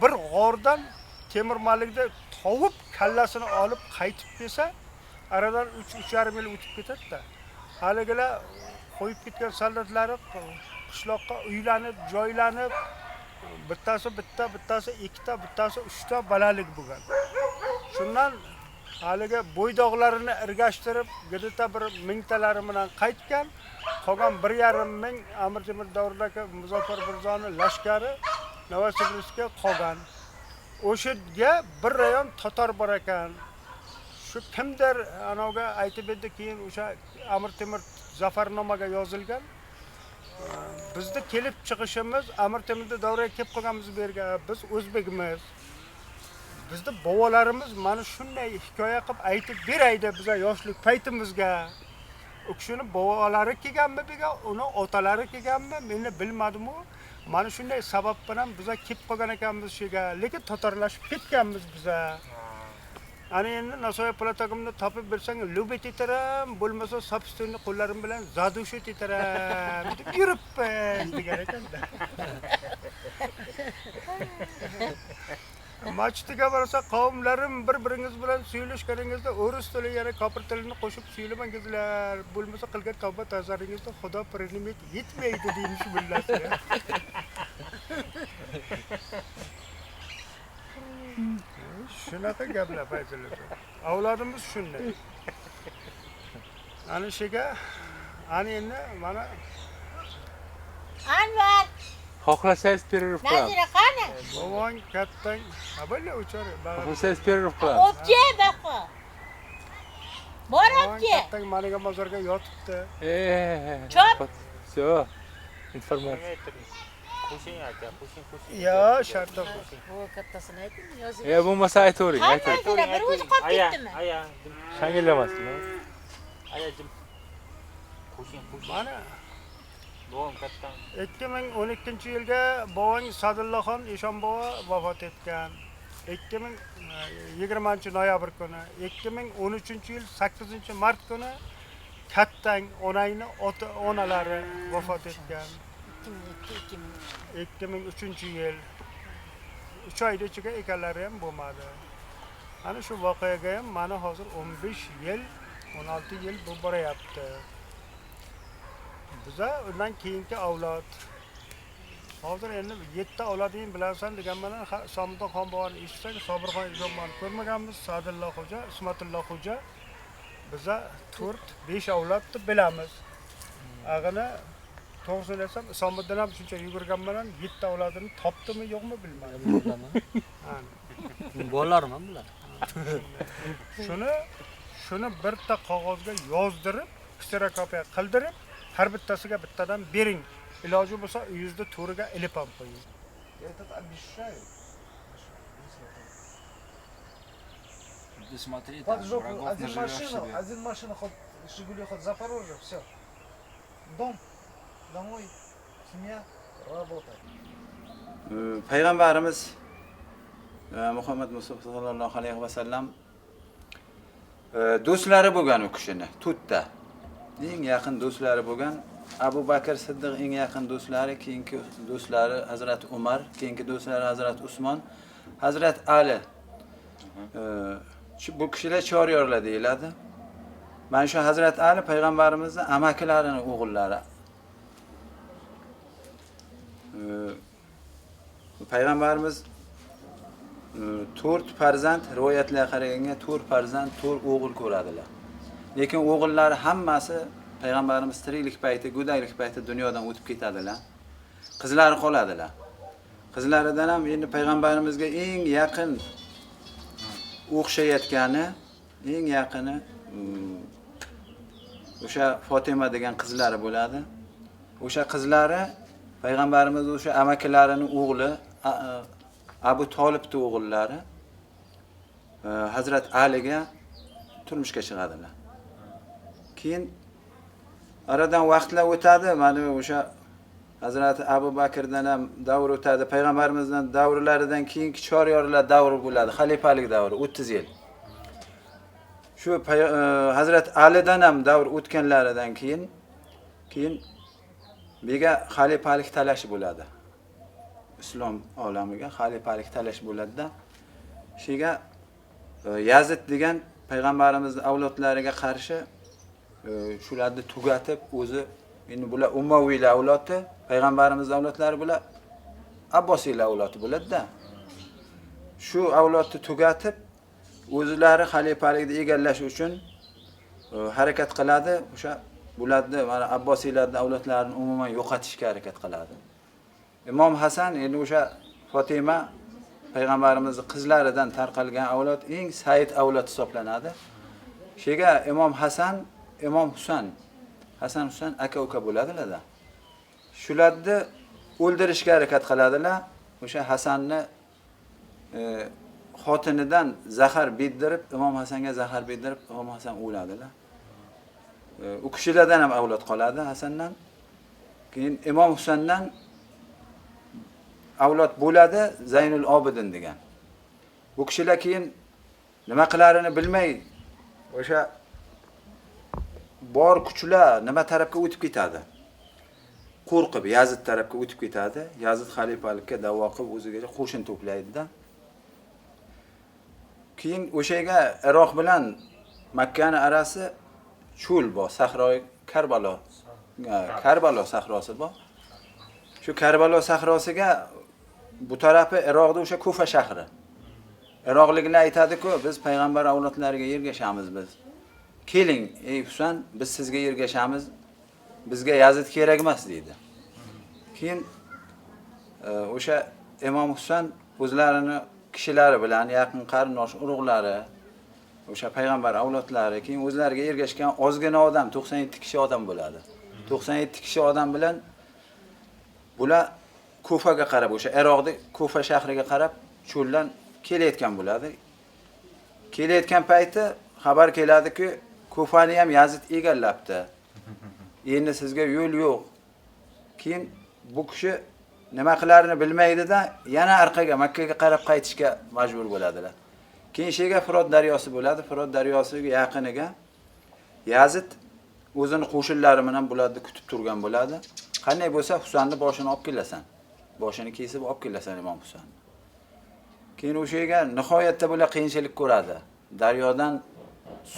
bir g'ordan Temur Malikni tovib kallasini olib qaytib kelsa, aradan 3,5 yil o'tib ketadi-da. Haligilar qo'yib ketgan soldatlari qishloqqa uylanib, joylanib, bittasi bitta, bittasi ikkita, bittasi 3ta balalik bo'lgan. Shundan haligi bo'ydoqlarini ergashtirib, gidita bir mingtalari bilan qaytgan. Qolgan 1,5 ming Amir Temur davridagi Muzaffar Mirzoni lashkari Novosibirskka qolgan. O'shga bir rayon tatar bor ekan. Shu kimdir anoga aytib edi, keyin o'sha Amir Temur zafarnomaga yozilgan. Bizda kelib chiqishimiz Amir Temurda davraga kelib qolganmiz bu yerga. Biz o'zbekmiz. Bizda bobolarimiz mana shunday hikoya qilib aytib beraydi bizga yoshlik paytimizga. U kishini bobolari kelganmi biga, uni otalari kelganmi, meni bilmadim-u. Mana shunday sabab bilan bizga kelib qolgan ekanmiz shuga, lekin tatarlashib ketganmiz bizga. Ana endi Nasoya platagimni topib bersang, lubet etaram, bo'lmasa sabstunni qo'llarim bilan zadushet etaram deb yuribman degan ekanda. Machtiga borsa qavmlarim bir-biringiz bilan suyulishganingizda o'ris tili yana kopir tilini qo'shib suyulmangizlar. Bo'lmasa qilgan tavba tazaringizda Xudo primet yetmaydi deymish billasizlar. Shunaqa gaplar Fayzullo. Avlodimiz shunday. Ana shuga, ana endi mana Anvar, Xohlasangiz pererif qilamiz. Nazira qani? bovong kattang, aballa o'char. Xohlasangiz pererif qilamiz. Obke baqa. Bor obke. Kattang maniga mozorga yotibdi. Chop. Все. Informatsiya. Qo'shing aka, qo'shing. Yo, shartta. O kattasini ayting, yozing. Bo'lmasa aytavering, aytavering. Nazira bir o'zi qolib ketdimi? Aya, Shangillamasmi? aya jim. Qo'shing. Mana Bovong kattan. 2012-yilga bovong Sadullaxon Eshonbobo vafot etgan. 2020-noyabr kuni, 2013-yil 8-mart kuni kattang onangni onalari vafot etgan. 2003-yil 3 oyda ichiga ekalari ham bo'lmadi. Ana shu voqeaga ham mana hozir 15 yil, 16 yil bu borayapti. Biza undan keyingi avlod. Hozir endi 7 avloding bilasan degan bilan Somidxon Xonbovani eshitsang, Sobirxon Eshonbovani ko'rmaganmiz, Sadulloh xo'ja, Ismatulloh xo'ja. Biza 4-5 avlodni bilamiz. Ag'ini to'g'risini aytsam, Isomiddin ham shuncha yugurgan bilan 7 avlodini topdimi, yo'qmi bilmadim. Bolalarman bular. Shuni bitta qog'ozga yozdirib, kserokopiya qildirib, har bittasiga bittadan bering. Iloji bo'lsa, uyingizda to'riga ilib ham qo'ying. Этот обещаю. Смотри, Поджег один машина ход Жигули ход Запорожье, все. Дом, домой, семья, работа. Payg'ambarimiz Muhammad Mustafa sallallohu alayhi va sallam do'stlari bo'lgan u kishini, to'rtta. Eng yaqin do'stlari bo'lgan Abu Bakr Siddiq eng yaqin do'stlari, keyingi do'stlari Hazrat Umar, keyingi do'stlari Hazrat Usmon, Hazrat Ali. Bu kishilar choryorlar deyiladi. Mana shu Hazrat Ali payg'ambarimizning amakilarining o'g'illari. Payg'ambarimiz 4 farzand rivoyatlarga qaraganda 4 farzand 4 o'g'il ko'radilar. Lekin o'g'illari hammasi payg'ambarimiz tiriklik payti, go'daklik payti dunyodan o'tib ketadilar. Qizlari qoladilar. Qizlaridan ham endi payg'ambarimizga eng yaqin o'xshayotgani, eng yaqini o'sha Fatima degan qizlari bo'ladi. O'sha qizlari payg'ambarimiz o'sha amakilarining o'g'li Abu Tolibning o'g'illari Hazrat Aliga turmushga chiqadilar. Keyin aradan vaqtlar o'tadi, mana o'sha Hazrat Abu Bakrdan ham davr o'tadi, payg'ambarimizdan davrlaridan keyingi choryorlar davri bo'ladi, xalifalik davri 30 yil. Shu Hazrat Alidan ham davr o'tganlaridan keyin bega xalifalik talashi bo'ladi. Islom olamiga xalifalik talash bo'ladi-da. Shega Yazid degan payg'ambarimizning avlodlariga qarshi shularni tugatib, o'zi endi bular Umayylar avlodi, payg'ambarimizning avlodlari bular Abbosiylar avlodi bo'ladi-da. Shu avlodni tugatib, o'zlari xalifalikni egallash uchun harakat qiladi. O'sha bularni mana Abbosiylarning avlodlarini umuman yo'qotishga harakat qiladi. Imom Hasan endi o'sha Fatima payg'ambarimizning qizlaridan tarqalgan avlod eng said avlod hisoblanadi. Shega Imom Hasan, Imom Husayn, Hasan Husayn aka-uka bo'ladilar-da. Shularni o'ldirishga harakat qiladilar. O'sha Hasanni xotinidan zahar bedirib, Imom Hasanga zahar bedirib, Imom Hasan o'ladilar. U kishilardan ham avlod qoladi Hasandan. Keyin Imom Husayndan avlod bo'ladi Zaynul Obidin degan. Bu kishilar keyin nima qilarini bilmay o'sha bor kuchlar nima tarafga o'tib ketadi. Qo'rqib Yazid tarafga o'tib ketadi. Yazid xalifalikka da'vo qilib o'ziga qo'shin to'playdi-da. Keyin o'shaga Iroq bilan Makkani arasi cho'l bor, sahroy Karbalo. Karbalo sahrosi bor. Shu Karbalo sahrosiga bu tarafi Iroqda o'sha Kufa shahri. Iroqliklar aytadi-ku, biz payg'ambar avlodlariga ergashamiz biz. Keling, ey Husayn, biz sizga ergashamiz. Bizga Yazid kerak emas deydi. Keyin o'sha Imom Husayn o'zlarini kishilari bilan yaqin qarindosh urug'lari, o'sha payg'ambar avlodlari, keyin o'zlariga ergashgan ozgina odam, 97 kishi odam bo'ladi. 97 kishi odam bilan bular Kufaga qarab, o'sha Iroqda Kufa shahriga qarab cho'ldan kelayotgan bo'ladi. Kelayotgan payti xabar keladiki, Kufani ham Yazid egallabdi. Endi sizga yo'l yo'q. Keyin bu kishi nima qilarini bilmaydi-da, yana orqaga Makkaga qarab qaytishga majbur bo'ladilar. Keyin shega Firot daryosi bo'ladi. Firot daryosiga yaqiniga Yazid o'zini qo'shinlari bilan bularni kutib turgan bo'ladi. Qanday bo'lsa Husaynni boshini olib kelasan. Boshini kesib olib kelasan Imom Husayn. Keyin o'shaga nihoyatda bular qiyinchilik ko'radi. Daryodan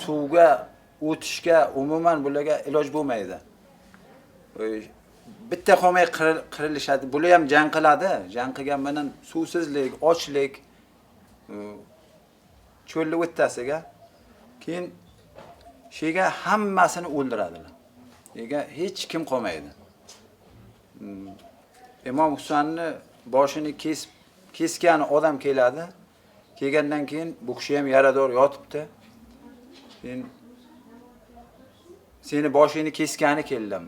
suvga o'tishga umuman bularga iloj bo'lmaydi. Bitta qolmay qirilishadi. Bular ham jang qiladi. Jang qilgan bilan suvsizlik, ochlik, cho'lni o'ttasiga keyin shega hammasini o'ldiradilar. Nega hech kim qolmaydi. Imom Husaynni boshini kesgan odam keladi. Kelgandan keyin bu kishi ham yarador yotibdi. Keyin seni boshini kesgani keldim.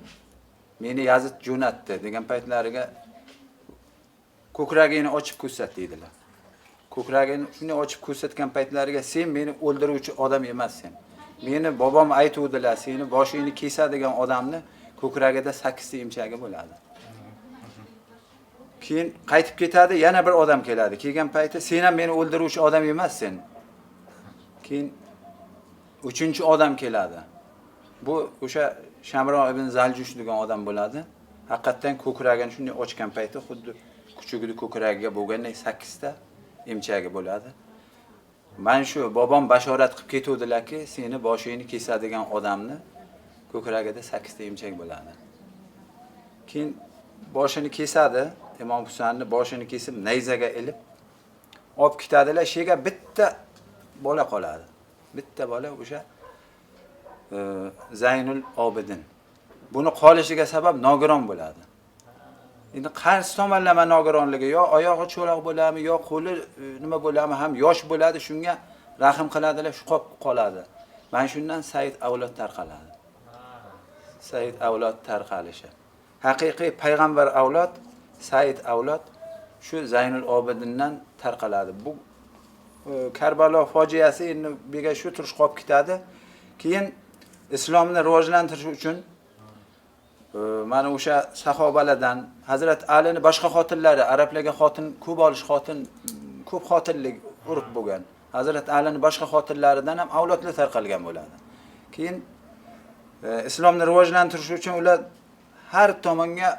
Meni Yazid jo'natdi degan paytlariga ko'kragini ochib ko'rsat dedilar. Ko'kragini shunday ochib ko'rsatgan paytlariga sen meni o'ldiruvchi odam emassan. Meni bobom aytuvdilar, seni boshingni kesadigan odamni ko'kragida 8 ta emchagi bo'ladi. Keyin qaytib ketadi, yana bir odam keladi. Kelgan payti sen ham meni o'ldiruvchi odam emassan. Keyin 3-odam keladi. Bu o'sha Shamro ibn Zaljush degan odam bo'ladi. Haqiqatan ko'kragini shunday ochgan payti xuddi kuchugini ko'kragiga bo'lganday 8 ta emchagi bo'ladi. Men shu bobom bashorat qilib ketuvdilarki, seni boshingni kesadigan odamni ko'kragida 8 ta emchak bo'ladi. Keyin boshini kesadi, Imom Husaynni boshini kesib nayzaga ilib olib ketadilar. Shega bitta bola qoladi. Bitta bola o'sha Zaynul Obidin. Buni qolishiga sabab nogiron bo'ladi. Endi qaysi tomonlama nogironligi, yo oyog'i cho'loq bo'ladimi, yo qo'li nima bo'ladimi, ham yosh bo'ladi, shunga rahim qiladilar, shu qoladi. Mana shundan Said avlod tarqaladi. Said avlod tarqalishi. Haqiqiy payg'ambar avlod, Said avlod shu Zaynul Obidindan tarqaladi. Bu Karbalo fojiasi endi bega shu turish qolib ketadi. Keyin islomni rivojlantirish uchun mana o'sha sahobalardan Hazrat Alini boshqa xotinlari, arablarga xotin ko'p olish, ko'p xotinlik urf bo'lgan. Hazrat Alini boshqa xotinlaridan ham avlodlar tarqalgan bo'ladi. Keyin islomni rivojlantirish uchun ular har tomonga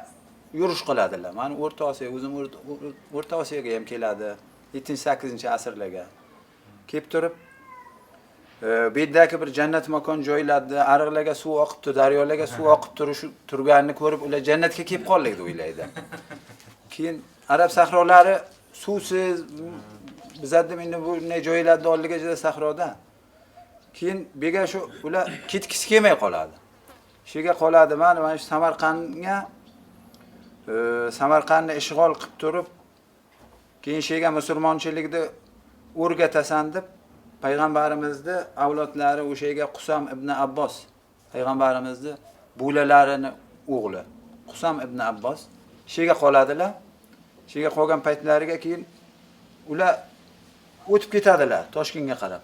yurish qiladilar. Mana O'rta Osiyo, o'zim O'rta Osiyoga ham keladi. 7-8-asrlarga kelib turib bu yerdagi bir jannat makon joylarda ariqlarga suv oqibdi, daryolarga suv oqib turganini ko'rib, ular jannatga kelib qoldik deb o'ylaydi. Keyin arab sahrolari suvsiz, bizada endi bu joylarda oldiga juda sahroda. Keyin bega shu ular ketgisi kelmay qoladi. Shega qoladi, mana shu Samarqandga Samarqandni ishg'ol qilib turib, keyin shega musulmonchilikni o'rgatasan deb payg'ambarimizni avlodlari o'shaga Qusam ibn Abbos, payg'ambarimizni bo'lalarini o'g'li Qusam ibn Abbos shega qoladilar. Shega qolgan paytlariga keyin ular o'tib ketadilar Toshkentga qarab.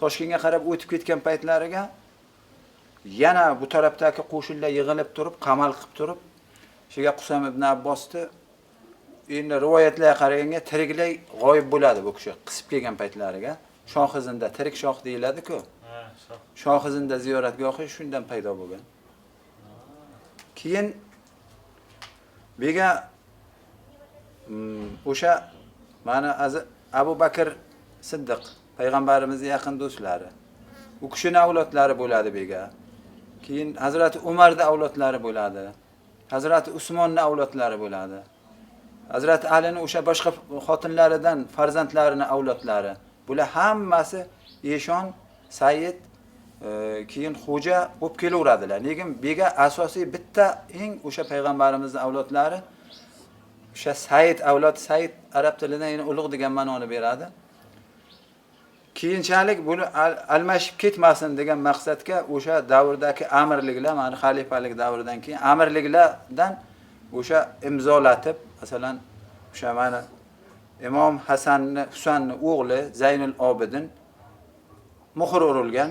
Toshkentga qarab o'tib ketgan paytlariga yana bu tarafdagi qo'shinlar yig'ilib turib, qamal qilib turib, shega Qusam ibn Abbosni endi rivoyatlarga qaraganda tiriklay g'oyib bo'ladi bu kishi qisib kelgan paytlariga. Shohizinda tirik shoh deyiladi-ku. Shohizinda ziyoratgohi shundan paydo bo'lgan. Keyin bega o'sha mana Abu Bakr Siddiq payg'ambarimizning yaqin do'stlari. U kishining avlodlari bo'ladi bega. Keyin Hazrati Umarning avlodlari bo'ladi. Hazrati Usmonning avlodlari bo'ladi. Hazrati Alining o'sha boshqa xotinlaridan farzandlarining avlodlari. Bular hammasi Eshon, Said, keyin Xo'ja bo'lib kelaveradilar. Lekin bega asosiy bitta eng o'sha payg'ambarimizning avlodlari o'sha Said avlod, Said arab tilidan yana ulug' degan ma'noni beradi. Keyinchalik buni almashib ketmasin degan maqsadga o'sha davrdagi amirliklar, mana xalifalik davridan keyin amirliklardan o'sha imzolatib, masalan, o'sha mana Imom Hasanni, Husanni o'g'li Zaynul Obidin muhr urilgan.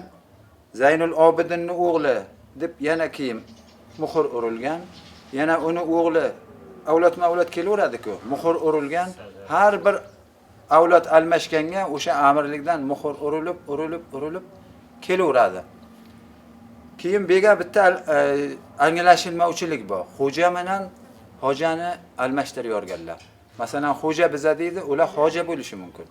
Zaynul Obidinning o'g'li deb yana keyin muhr urilgan. Yana uni o'g'li avlod kelaveradi-ku, muhr urilgan. Har bir avlod almashganga o'sha amirlikdan muhr urilib kelaveradi. Keyin bega bitta anglashilmovchilik bor. Xo'ja bilan hojani almashtirib yorganlar. Masalan, xo'ja biza deydi, ular hoja bo'lishi mumkin.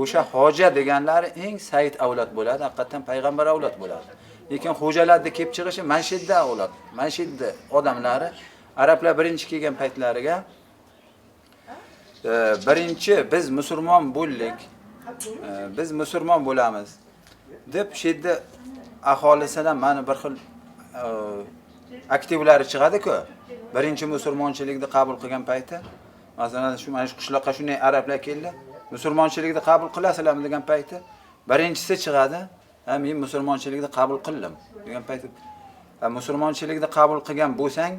O'sha hoja deganlari eng Said avlod bo'ladi, haqiqatan payg'ambar avlod bo'ladi. Lekin xo'jalarning kelib chiqishi Manshidda avlod, Manshidda odamlari arablar birinchi kelgan paytlariga birinchi biz musulmon bo'ldik, biz musulmon bo'lamiz deb shedda aholisidan mana bir xil aktivlari chiqadi-ku. Birinchi musulmonchilikni qabul qilgan payti, masalan, mana shu qishloqqa shunday arablar keldi. Musulmonchilikni qabul qilasizlarmi degan payti birinchisi chiqadi. Men musulmonchilikni qabul qildim degan payti. Musulmonchilikni qabul qilgan bo'lsang,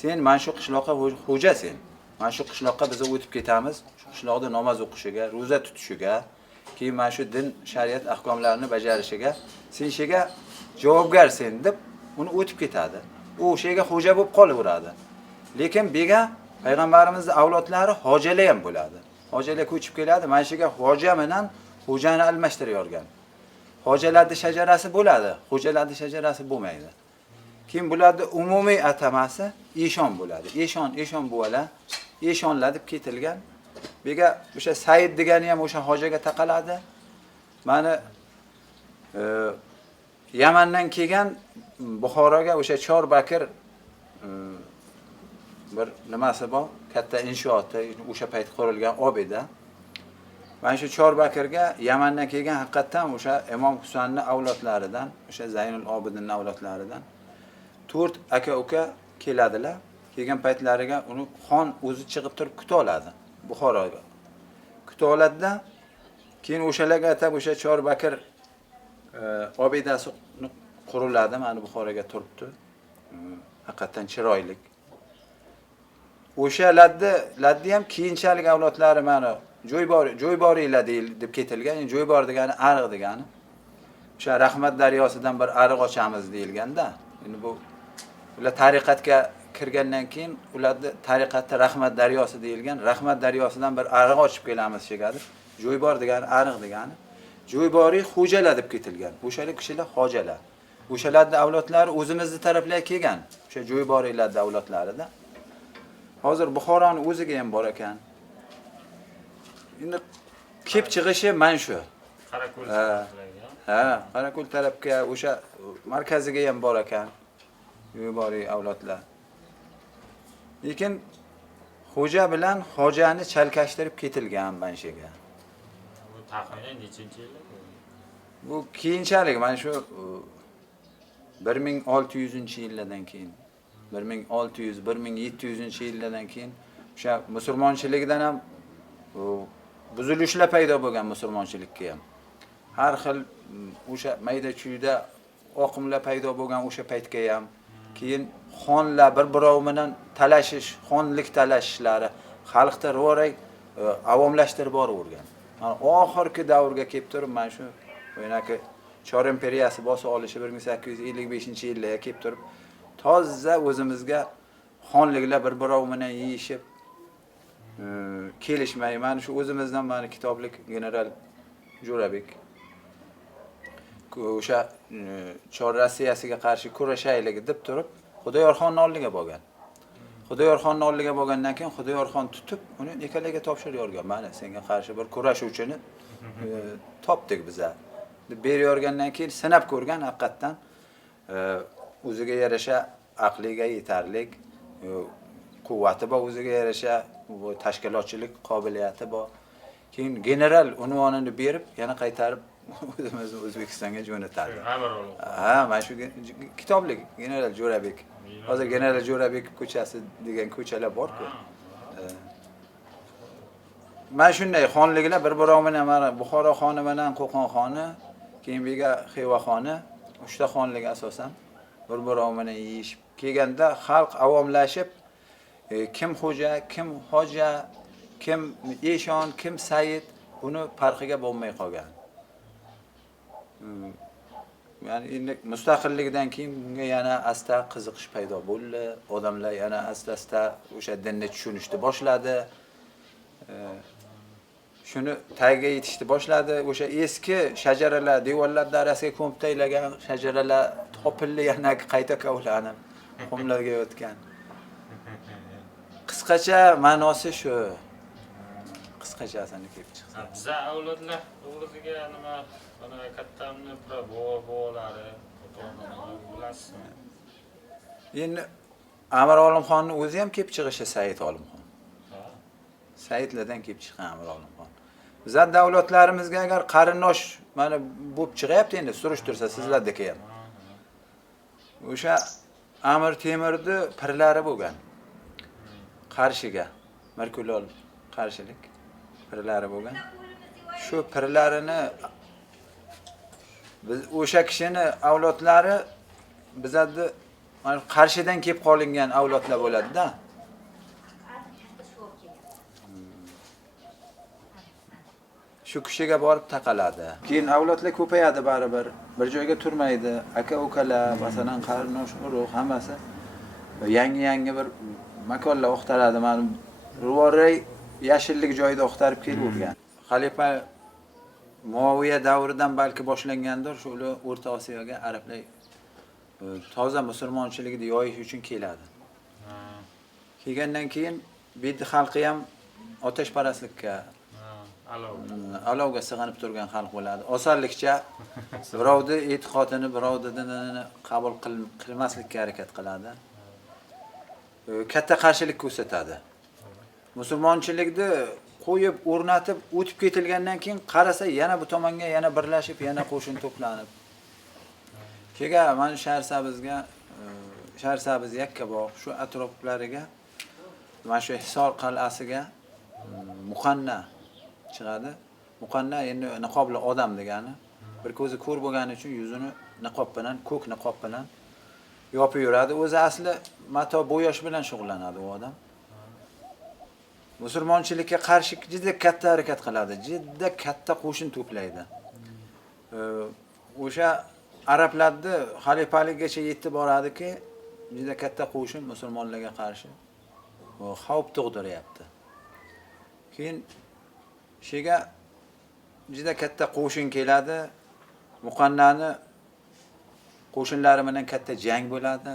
sen mana shu qishloqqa xo'jasan. Mana shu qishloqqa biz o'tib ketamiz. Shu qishloqda namoz o'qishiga, roza tutishiga, keyin mana shu din, shariat ahkomlarini bajarishiga sen shega javobgarsen deb uni o'tib ketadi. U shega xo'ja bo'lib qolaveradi. Lekin bega payg'ambarimizning avlodlari hojalar ham bo'ladi. Hojalar ko'chib keladi. Mana shega hoja bilan xo'jani almashtirib yorgan. Hojalarning shajarasi bo'ladi, xo'jalarning shajarasi bo'lmaydi. Keyin bularning umumiy atamasi Eshon bo'ladi. Eshon buvalar, Eshonlar deb ketilgan. Bega o'sha Said degani ham o'sha hojaga taqaladi. Mana Yamandan kelgan Buxoroga o'sha Chorbakir bir nimasi bor, katta inshooti, o'sha payt qurilgan obida. Mana shu Chorbakirga Yamandan kelgan haqiqatan o'sha Imom Husanning avlodlaridan, o'sha Zaynul Obidinning avlodlaridan 4 aka-uka keladilar. Kelgan paytlariga uni xon o'zi chiqib turib kuta oladi Buxoroga. Kuta oladida keyin o'shalarga atab o'sha Chorbakir obidasi quriladi, mana Buxoroga turibdi. Haqiqatan chiroyli. O'sha laddi ham keyinchalik avlodlari mana Jo'yboriylar deb ketilgan. Jo'ybor degani ariq degani. O'sha Rahmat daryosidan bir ariq ochamiz deyilganda, endi bu ular tariqatga kirgandan keyin ularni tariqatda Rahmat daryosi deyilgan. Rahmat daryosidan bir ariq ochib kelamiz shegadi. Jo'ybor degani ariq degani. Jo'yboriy xo'jalar deb ketilgan. O'shalar kishilar hojalar. O'shalarning avlodlari o'zimizning taraflarga kelgan. O'sha Jo'yboriylarning avlodlarida. Hozir Buxoroning o'ziga ham bor ekan. Endi kelib chiqishi mana shu. Qorako'l. Qorako'l tarafga o'sha markaziga ham bor ekan. Jo'yboriy avlodlar. Lekin xo'ja bilan hojani chalkashtirib ketilgan Manshega. Taxminan nechinchi yil? Bu keyinchalik mana shu 1600-yillardan keyin 1600-1700-yillardan keyin o'sha musulmonchilikdan ham buzilishlar paydo bo'lgan musulmonchilikka ham. Har xil o'sha mayda-chuyda oqimlar paydo bo'lgan o'sha paytga ham keyin xonlar bir-birov bilan talashish, xonlik talashishlari xalqda ro'ray avomlashtirib boravergan. Mana oxirgi davrga kelib turib mana shu o'ynaki Chor imperiyasi bosib olishi 1855-yillarga kelib turib toza o'zimizga xonliklar bir-birov bilan yeyishib kelishmay mana shu o'zimizdan mana kitoblik general Jo'rabek o'sha Chor Rossiyasiga qarshi kurashaylik deb turib Xudoyorxonning oldiga borgan. Xudoyorxonning oldiga borgandan keyin Xudoyorxon tutib uni ekalaga topshirib yorgan. Mana senga qarshi bir kurashuvchini topdik biza deb beryorgandan keyin sinab ko'rgan haqiqatdan o'ziga yarasha aqliga yetarlik, quvvati bor, o'ziga yarasha tashkilotchilik qobiliyati bor. Keyin general unvonini berib, yana qaytarib o'zimizni O'zbekistonga jo'natadi. Ha, mana shu kitoblik general Jo'rabek. Hozir general Jo'rabek ko'chasi degan ko'chalar bor-ku. Mana shunday xonliklar bir-birov bilan mana Buxoro xoni bilan Qo'qon xoni, keyin Bega Xiva xoni, uchta xonlik asosan bir-birov bilan yeyishib kelganda xalq avomlashib, kim xo'ja, kim hoja, kim eshon, kim sayid buni farqiga bo'lmay qolgan. Ya'ni endi mustaqillikdan keyin bunga yana asta qiziqish paydo bo'ldi. Odamlar yana asta-asta o'sha dinni tushunishni boshladi. Shuni tagiga yetishni boshladi. O'sha eski shajaralar, devorlar darasiga ko'mib taylagan shajaralar topildi, yana qayta kavlanib qumlarga o'tgan. Qisqacha ma'nosi shu. Qisqachasini kelib chiqsa. Biza avlodlar o'ziga nima mana kattamni bovolari, bilasizmi? Endi Amir Olimxonning o'zi ham kelib chiqishi Said Olimxon. Saidlardan kelib chiqqan Amir Olimxon. Bizlar davlatlarimizga agar qarindosh mana bo'lib chiqyapti endi surishtirsa sizlardagi ham. O'sha Amir Temurning pirlari bo'lgan. Qarshiga Mirkulol qarshilik pirlari bo'lgan. Shu pirlarini biz o'sha kishini avlodlari bizlarni mana Qarshidan kelib qolingan avlodlar bo'ladi-da. Shu kishiga borib taqaladi. Keyin avlodlar ko'payadi baribir. Bir joyga turmaydi. Aka-ukalar, masalan, qarindosh urug' hammasi yangi bir makonlar o'xtaradi. Mana Ruvoray yashillik joyida o'xtarib kelib Xalifa Muaviya davridan balki boshlangandir, shu O'rta Osiyoga arablar toza musulmonchilikni yoyish uchun keladi. Kelgandan keyin Bedi xalqi ham otashparastlikka, alovga sig'inib turgan xalq bo'ladi. Osonlikcha birovni e'tiqodini, birovni dinini qabul qilmaslikka harakat qiladi. Katta qarshilik ko'rsatadi. Musulmonchilikni qo'yib, o'rnatib, o'tib ketilgandan keyin qarasa yana bu tomonga yana birlashib, yana qo'shin to'planib. Kega mana Sharsabz Yakkabog' shu atroflariga mana shu Hisor qal'asiga Muqanna chiqadi. Muqanna endi niqobli odam degani. Bir ko'zi ko'r bo'lgani uchun yuzini niqob bilan, ko'k niqob bilan yopib yuradi. O'zi asli mato bo'yash bilan shug'ullanadi u odam. Musulmonchilikka qarshi juda katta harakat qiladi, juda katta qo'shin to'playdi. O'sha arablarni xalifaligigacha yetib boradiki, juda katta qo'shin musulmonlarga qarshi xavf tug'diryapti. Keyin shega juda katta qo'shin keladi. Muqannani qo'shinlari bilan katta jang bo'ladi.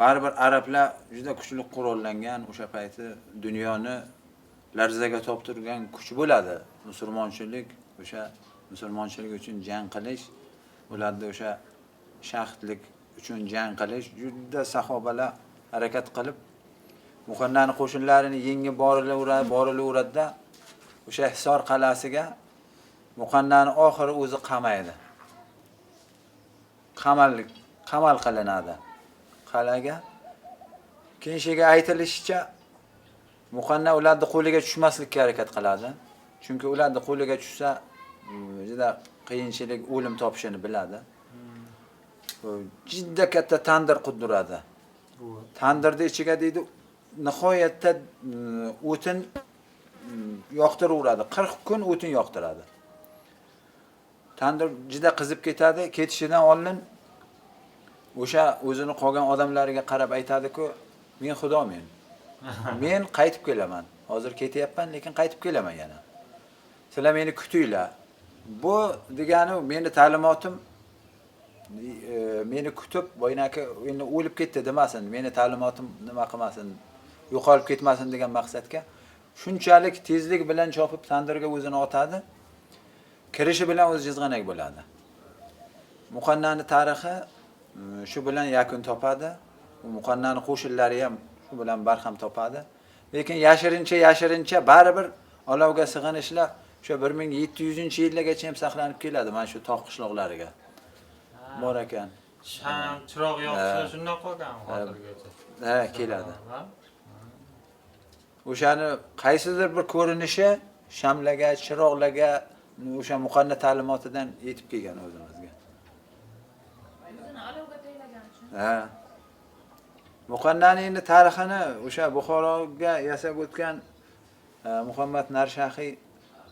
Baribir arablar juda kuchli qurollangan, o'sha payti dunyoni larzaga toptirgan kuch bo'ladi. Musulmonchilik uchun jang qilish, ularda o'sha shahdlik uchun jang qilish juda sahobalar harakat qilib Muqannani qo'shinlarini yengib borilaveradi-da, o'sha Hisor qal'asiga Muqannani oxiri o'zi qamaydi. Qamal qilinadi qal'aga. Keyinchiga aytilishicha Muqanna ularni qo'liga tushmaslikka harakat qiladi. Chunki ularni qo'liga tushsa juda qiyinchilik, o'lim topishini biladi. Jidda katta tandir qurdiradi. Tandirning ichiga deydi, nihoyatda o'tin yoqtiraveradi. 40 kun o'tin yoqtiradi. Tandir juda qizib ketadi. Ketishidan oldin o'sha o'zini qolgan odamlariga qarab aytadi-ku, men xudomen. Men qaytib kelaman. Hozir ketyapman, lekin qaytib kelaman yana. Sizlar meni kutinglar. Bu degani meni ta'limotim meni kutib, bo'ynaki endi o'lib ketdi demasin, meni ta'limotim nima qilmasin, yo'qolib ketmasin degan maqsadga shunchalik tezlik bilan chopib tandirga o'zini otadi. Kirishi bilan o'zi jizg'anak bo'ladi. Muqannani tarixi shu bilan yakun topadi. Muqannani qo'shinlari ham shu bilan barham topadi. Lekin yashirincha baribir olovga sig'inishlar o'sha 1700-yillargacha ham saqlanib keladi mana shu tog' qishloqlariga. Bor ekan. Sham, chiroq yoqsa shundan qolgan hozirgacha. Ha, keladi. O'shani qaysidir bir ko'rinishi shamlarga, chiroqlarga o'sha Muqanna ta'limotidan yetib kelgan o'zimizga. Ha. Muqannaning tarixini o'sha Buxoroga yasab o'tgan Muhammad Narshahiy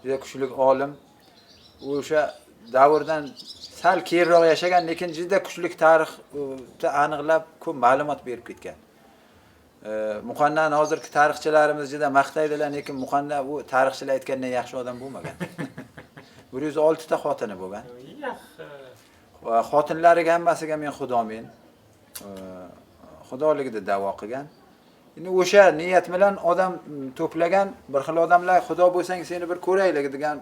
juda kuchli olim. O'sha davrdan sal keyinroq yashagan, lekin juda kuchli tarixni aniqlab ko'p ma'lumot berib ketgan. Muqannani hozirgi tarixchilarimiz juda maqtaydilar, lekin Muqanna u tarixchilar aytgandan yaxshi odam bo'lmagan. 106 ta xotini bo'lgan. Xotinlariga hammasiga men xudomen. Xudoligida da'vo qilgan. Endi o'sha niyat bilan odam to'plagan, bir xil odamlar xudo bo'lsang seni bir ko'raylik degan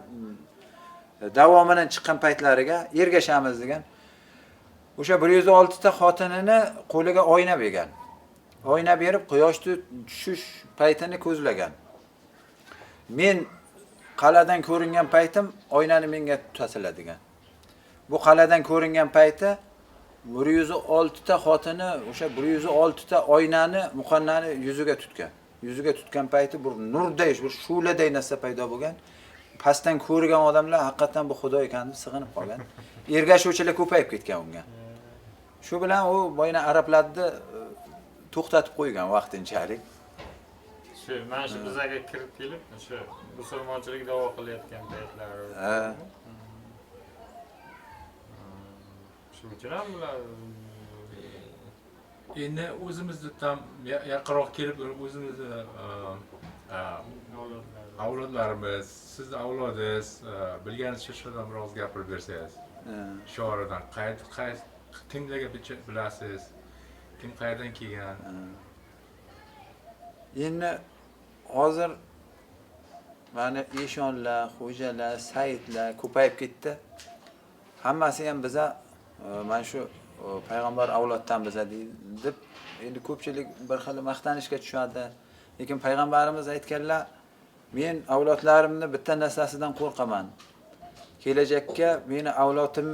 davomidan chiqqan paytlariga ergashamiz degan. O'sha 106 ta xotinini qo'liga oyna bergan. Oyna berib quyoshni tushish paytini ko'zlagan. Men qal'adan ko'ringan paytim oynani menga tutasizlar degan. Bu qal'adan ko'ringan payti 106 ta xotini o'sha 106 ta oynani Muqannani yuziga tutgan. Yuziga tutgan payti bir nurday, bir shu'laday narsa paydo bo'lgan. Pastdan ko'rgan odamlar haqiqatan bu xudo ekanini sig'inib qolgan. Ergashuvchilar ko'payib ketgan unga. Shu bilan u boyna arablarni to'xtatib qo'ygan vaqtinchalik. Shu mana shu bizga kirib kelib, shu musulmonchilik da'vo qilayotgan paytlari. Ha. Shuning uchun ham bular endi o'zimizni ham yaqinroq kelib o'zimizni avlodlarimiz, sizni avlodingiz bilganingiz shundan biroz gapirib bersangiz. Shoiridan qaysi kimlarga bilasiz? Kim qayerdan kelgan? Endi hozir mana eshonlar, xo'jalar, saidlar ko'payib ketdi. Hammasi ham biza mana shu payg'ambar avloddan biza deb endi ko'pchilik bir xil maqtanishga tushadi. Lekin payg'ambarimiz aytganlar, men avlodlarimni bitta narsasidan qo'rqaman. Kelajakka meni avlodim,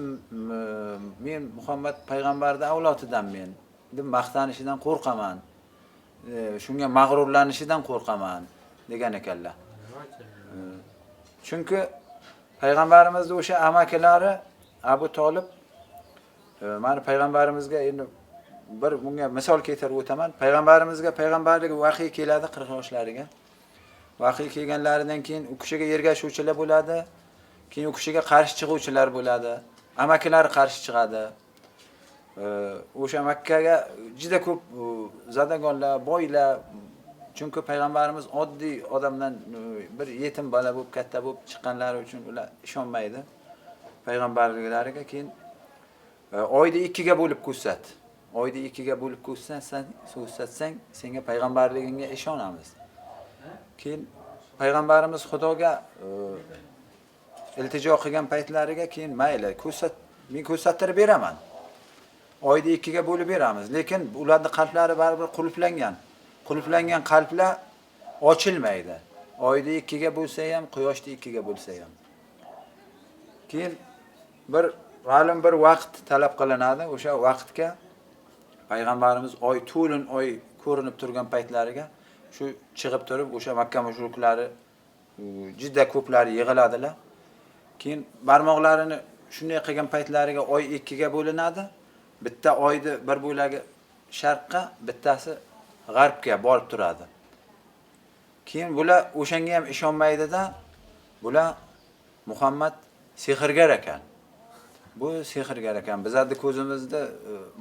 men Muhammad payg'ambarning avlodidan men deb maqtanishidan qo'rqaman. Shunga mag'rurlanishidan qo'rqaman degan ekanlar. Chunki payg'ambarimizning o'sha amakilari Abu Tolib mana payg'ambarimizga endi bir bunga misol keltirib o'taman. Payg'ambarimizga payg'ambarlik vahiy keladi 40 yoshlariga. Vahiy kelganlaridan keyin u kishiga ergashuvchilar bo'ladi. Keyin u kishiga qarshi chiquvchilar bo'ladi. Amakilari qarshi chiqadi. O'sha Makkaga juda ko'p zadagonlar, boylar, chunki payg'ambarimiz oddiy odamdan bir yetim bola bo'lib katta bo'lib chiqqanlari uchun ular ishonmaydi payg'ambarliklariga. Keyin oyda 2 ga bo'lib ko'rsat. Oyda 2 ga bo'lib ko'rsatsang, senga payg'ambarligingga ishonamiz. Keyin payg'ambarimiz Xudoga iltijo qilgan paytlariga keyin mayli, men ko'rsattirib beraman. Oyda 2 ga bo'lib beramiz, lekin ularning qalblari baribir qulflangan. Qulflangan qalblar ochilmaydi. oyni ikkiga bo'lsa ham, quyoshni ikkiga bo'lsa ham. Keyin ma'lum bir vaqt talab qilinadi. O'sha vaqtga payg'ambarimiz oy to'lin oy ko'rinib turgan paytlariga shu chiqib turib, o'sha Makka mushriklari juda ko'plari yig'iladilar. Keyin barmoqlarini shunday qilgan paytlariga oy ikkiga bo'linadi. Bitta oyni bir bo'lagi sharqqa, bittasi g'arbga borib turadi. Keyin bular o'shanga ham ishonmaydi-da, bular Muhammad sehrgar ekan. Bu sehrgar ekan. Bizning ko'zimizda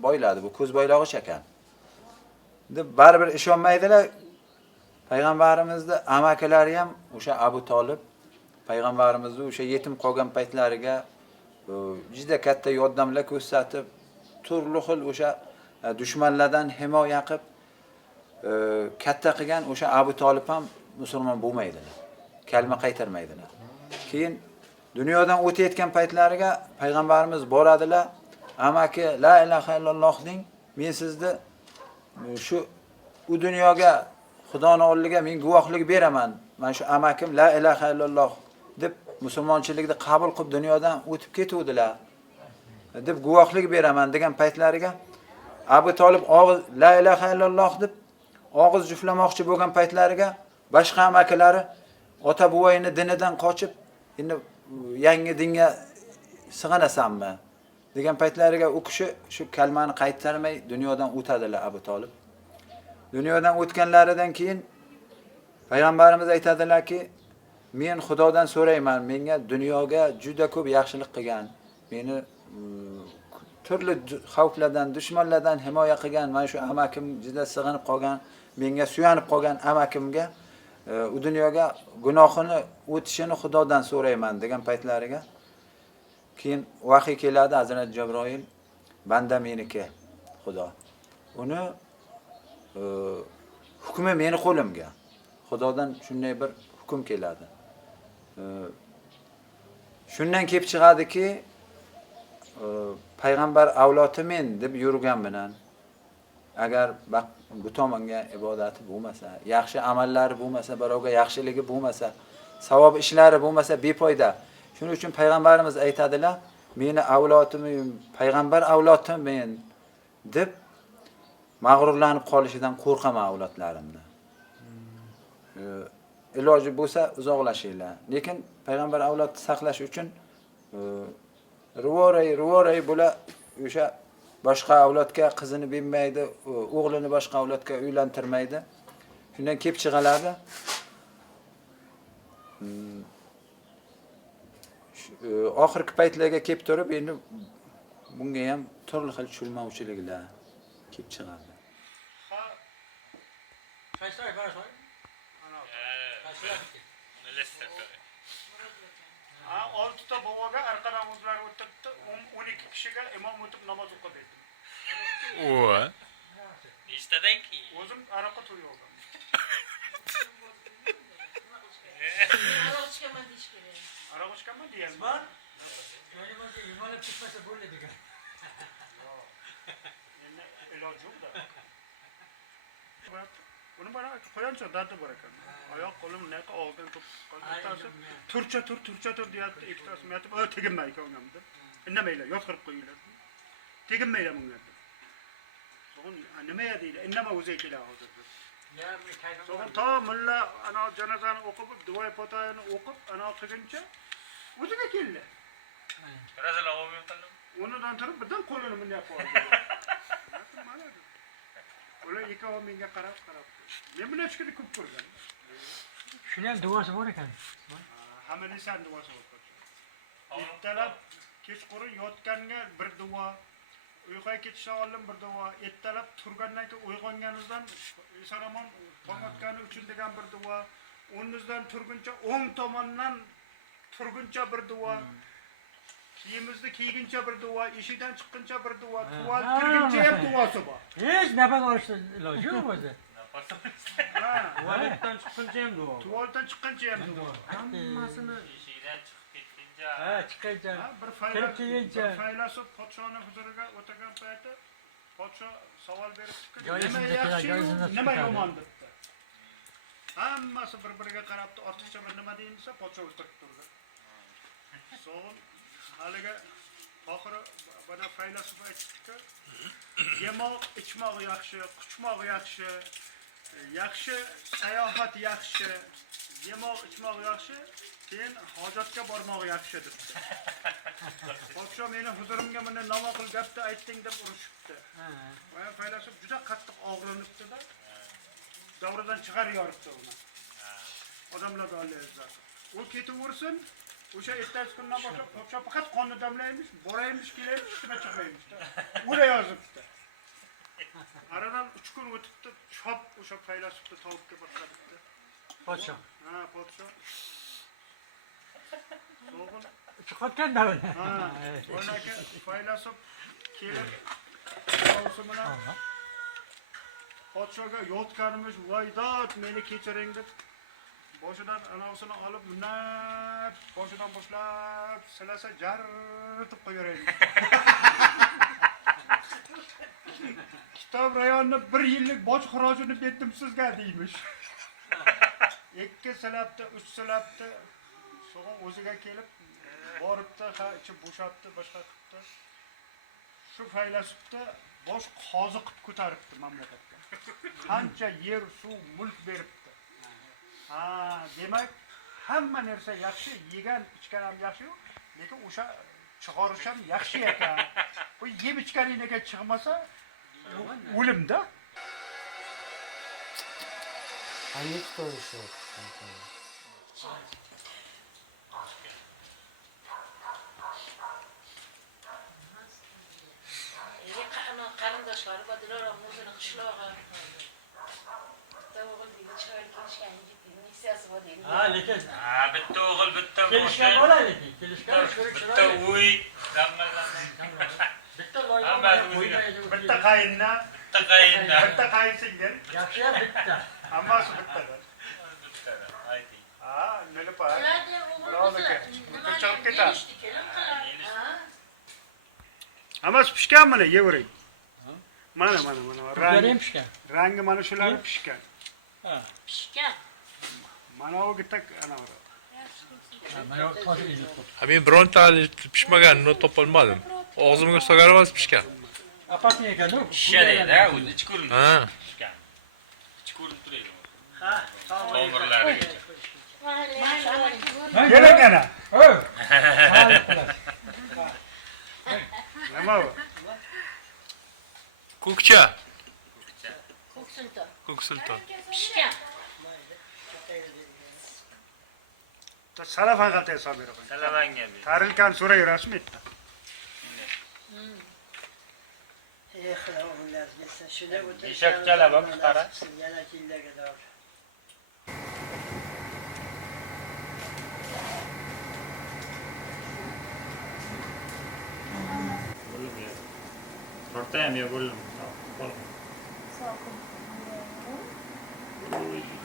boyladi. Bu ko'z boylog'ich ekan. deb baribir ishonmaydilar. Payg'ambarimizning amakilari ham o'sha Abu Talib payg'ambarimizning o'sha yetim qolgan paytlariga juda katta yordamlar ko'rsatib, turli xil o'sha dushmanlardan himoya qilib katta qilgan o'sha Abu Talib ham musulmon bo'lmaydilar. Kalma qaytarmaydilar. Keyin dunyodan o'tayotgan paytlariga payg'ambarimiz boradilar. Amaki la ilaha illalloh deng, men sizni shu u dunyoga Xudoning oldiga men guvohlik beraman. Men shu amakim la ilaha illalloh deb musulmonchilikni qabul qilib dunyodan o'tib ketuvdilar deb guvohlik beraman degan paytlariga Abu Talib og'iz la ilaha illalloh deb og'iz juflamoqchi bo'lgan paytlariga boshqa amakilari ota buvayni dinidan qochib endi yangi dinga sig'anasanmi degan paytlariga u kishi shu kalmani qaytarmay dunyodan o'tadilar Abu Talib. Dunyodan o'tganlaridan keyin payg'ambarimiz aytadilarki, men Xudodan so'rayman, menga dunyoga juda ko'p yaxshilik qilgan, meni turli xavflardan, dushmanlardan himoya qilgan, mana shu amakim juda sig'inib qolgan, menga suyanib qolgan amakimga u dunyoga gunohini o'tishini Xudodan so'rayman degan paytlariga keyin vahiy keladi Hazrat Jabroil, banda meniki Xudo. Uni hukmi meni qo'limga. Xudodan shunday bir hukm keladi. Shundan kelib chiqadiki, payg'ambar avlodi men deb yurgan bilan agar bu tomonga ibodati bo'lmasa, yaxshi amallari bo'lmasa, birovga yaxshiligi bo'lmasa, savob ishlari bo'lmasa befoyda. Shuning uchun payg'ambarimiz aytadilar, meni avlodim, payg'ambar avlodim men deb mag'rurlanib qolishidan qo'rqaman avlodlarimni. Iloji bo'lsa uzoqlashinglar. Lekin payg'ambar avlodni saqlash uchun rivoray bular o'sha boshqa avlodga qizini bermaydi, o'g'lini boshqa avlodga uylantirmaydi. Shundan kelib chiqaladi. Oxirgi paytlarga kelib turib, endi bunga ham turli xil tushunmovchiliklar kelib chiqadi. Oltita boboga arqadan o'zlari o'tiribdi, 12 kishiga imom o'tib namoz o'qib berdi. Nechtadan keyin? O'zim aroqqa to'y oldim. Aroq ichaman deyish kerak. Aroq ichaman deyapman. Yo'limizga yumalab chiqmasa bo'ldi degan. Endi iloji yo'q-da. Uni bana qo'yancha dardi bor ekan. Oyoq qo'lim naqa olgan turcha tur deyapti. Ikkitasi yotib, teginmay ekanimda. Indamaylar, yotqirib qo'yinglar. Teginmaylar bunga. So'ng nima deydi? Indama o'zi kelar hozir. So'ng to mulla ana janozani o'qib, duo potayini o'qib, ana qilguncha o'ziga keldi. Rasul olmay qoldim. Unidan turib birdan qo'lini bunday qo'ydi. Ular ikkovi menga qarab. Men buni hech ko'p ko'rgan. Shuni ham duosi bor ekan. Hammaning duosi bor. Ertalab kechqurun yotganga bir duo, uyquga ketishdan oldin bir duo, ertalab turgandan keyin uyg'onganingizdan salomon tong otgani uchun degan bir duo, o'rningizdan turguncha o'ng tomondan turguncha bir duo, kiyimizni kiyguncha bir duo, eshikdan chiqquncha bir duo, tuval kirguncha ham duosi bor. Hech nafas olishda iloji yo'q o'zi. Tuvaletdan chiqquncha ham duo. Tuvaldan chiqquncha ham duo. Hammasini eshikdan chiqib ketguncha. Chiqquncha. Bir faylasuf podshoning huzuriga o'tirgan payti podsho savol beribdi. Nima yaxshi, nima yomon debdi. Hammasi bir-biriga qarab ortiqcha bir nima deyilsa, podsho o'tirib turdi. So'ng haliga oxiri bana faylasuf aytdiki, yemoq, ichmoq yaxshi, quchmoq yaxshi, yaxshi sayohat yaxshi, yemoq, ichmoq yaxshi, keyin hojatga bormoq yaxshi debdi. Podsho meni huzurimga mana nima qil gapni aytding deb urishibdi. Va faylasuf juda qattiq og'rinibdi-da. Davradan chiqarib yoribdi uni. Odamlarga Alloh izzat. U ketaversin, o'sha ertasi kundan boshlab podsho faqat qonni damlaymish, boraymish, kelaymish, ustiga chiqmaymish-da. O'la yozibdi. Aradan 3 kun o'tibdi, chop o'sha faylasufni topib boshlabdi. Podsho. Ha, podsho. So'g'in Chiqotganda uni. ha, o'naki faylasuf kelib, o'sha bilan podshoga yotganmish, voydod meni kechiring deb boshidan anavsini olib, nat boshidan boshlab silasa jartib qo'yaveraydi. Kitob rayonni 1 yillik boj xarajini berdim sizga deymish. 2 silabdi, 3 silabdi. So'ng o'ziga kelib boribdi, ha ichi bo'shatdi, boshqa qilibdi. Shu faylasufni bosh qozi qilib ko'taribdi mamlakatga. Qancha yer, suv, mulk beribdi. Ha, demak, hamma narsa yaxshi, yegan, ichgan ham yaxshi, lekin o'sha chiqarish ham yaxshi ekan. Bu yeb ichganinga chiqmasa, o'limda. Hangi ko'rish yo'q. Qarindoshlari badilar o'zini qishlog'i. Bitta o'g'il deydi, chiroyli kelishgan yigit deydi, missiyasi bor deydi. Ha, lekin bitta o'g'il, bitta kelishgan bo'ladi, kelishgan. bitta uy, Bitta loyiha. Bitta qayinna, bitta qayinsingil. Yaxshi bitta. Hammasi bittadir. bitta. Ayting. Ha, nima pa? Ularni o'g'il chiqib ketadi. kelim qiladi. Hammasi pishganmi, yevering. Mana. Rangi pishgan. Rangi mana shular pishgan. Ha. Pishgan. Mana u gitak ana bor. Mana tosh izi qo'yib. Men bironta pishmaganini topolmadim. Og'zimga so'garmas pishgan. Apatni ekan-ku. Pishadi-da, o'zi ichi ko'rinadi. Ha. Pishgan. Ichi ko'rinib turadi. Ha, tomirlarigacha. Keling ana. Ha. Nima bu? Ko'kcha. Ko'ksilton. Ko'ksilton. Pishgan. Salafan qaltay solmaydi. Salavanga. Tarilgan so'rayverasizmi bitta? Eshak chalab qara. Tortayam ya bo'lim.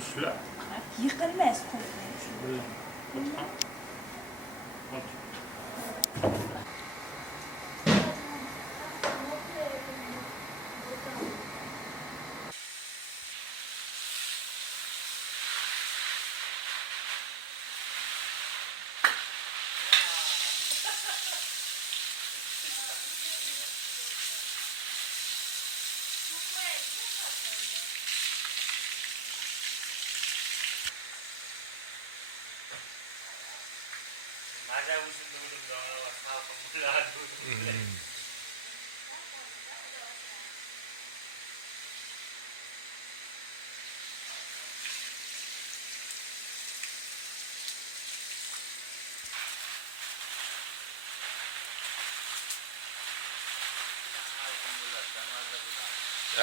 Ushla. Yiqilmas. Maza usul dulu dong, asal pemula dulu.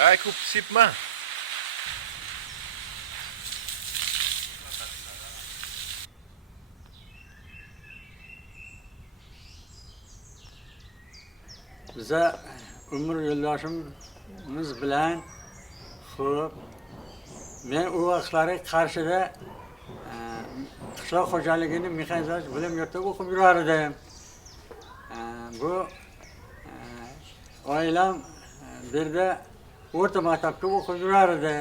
Ay, ko'p sepma. Bize umr yo'ldoshimiz bilan xo'p, men u vaqtlari Qarshida qishloq xo'jaligini mexanizatsiya bilim yurtida o'qib yurar edim. Bu oilam bir yerda o'rta maktabga o'qib yurar edi.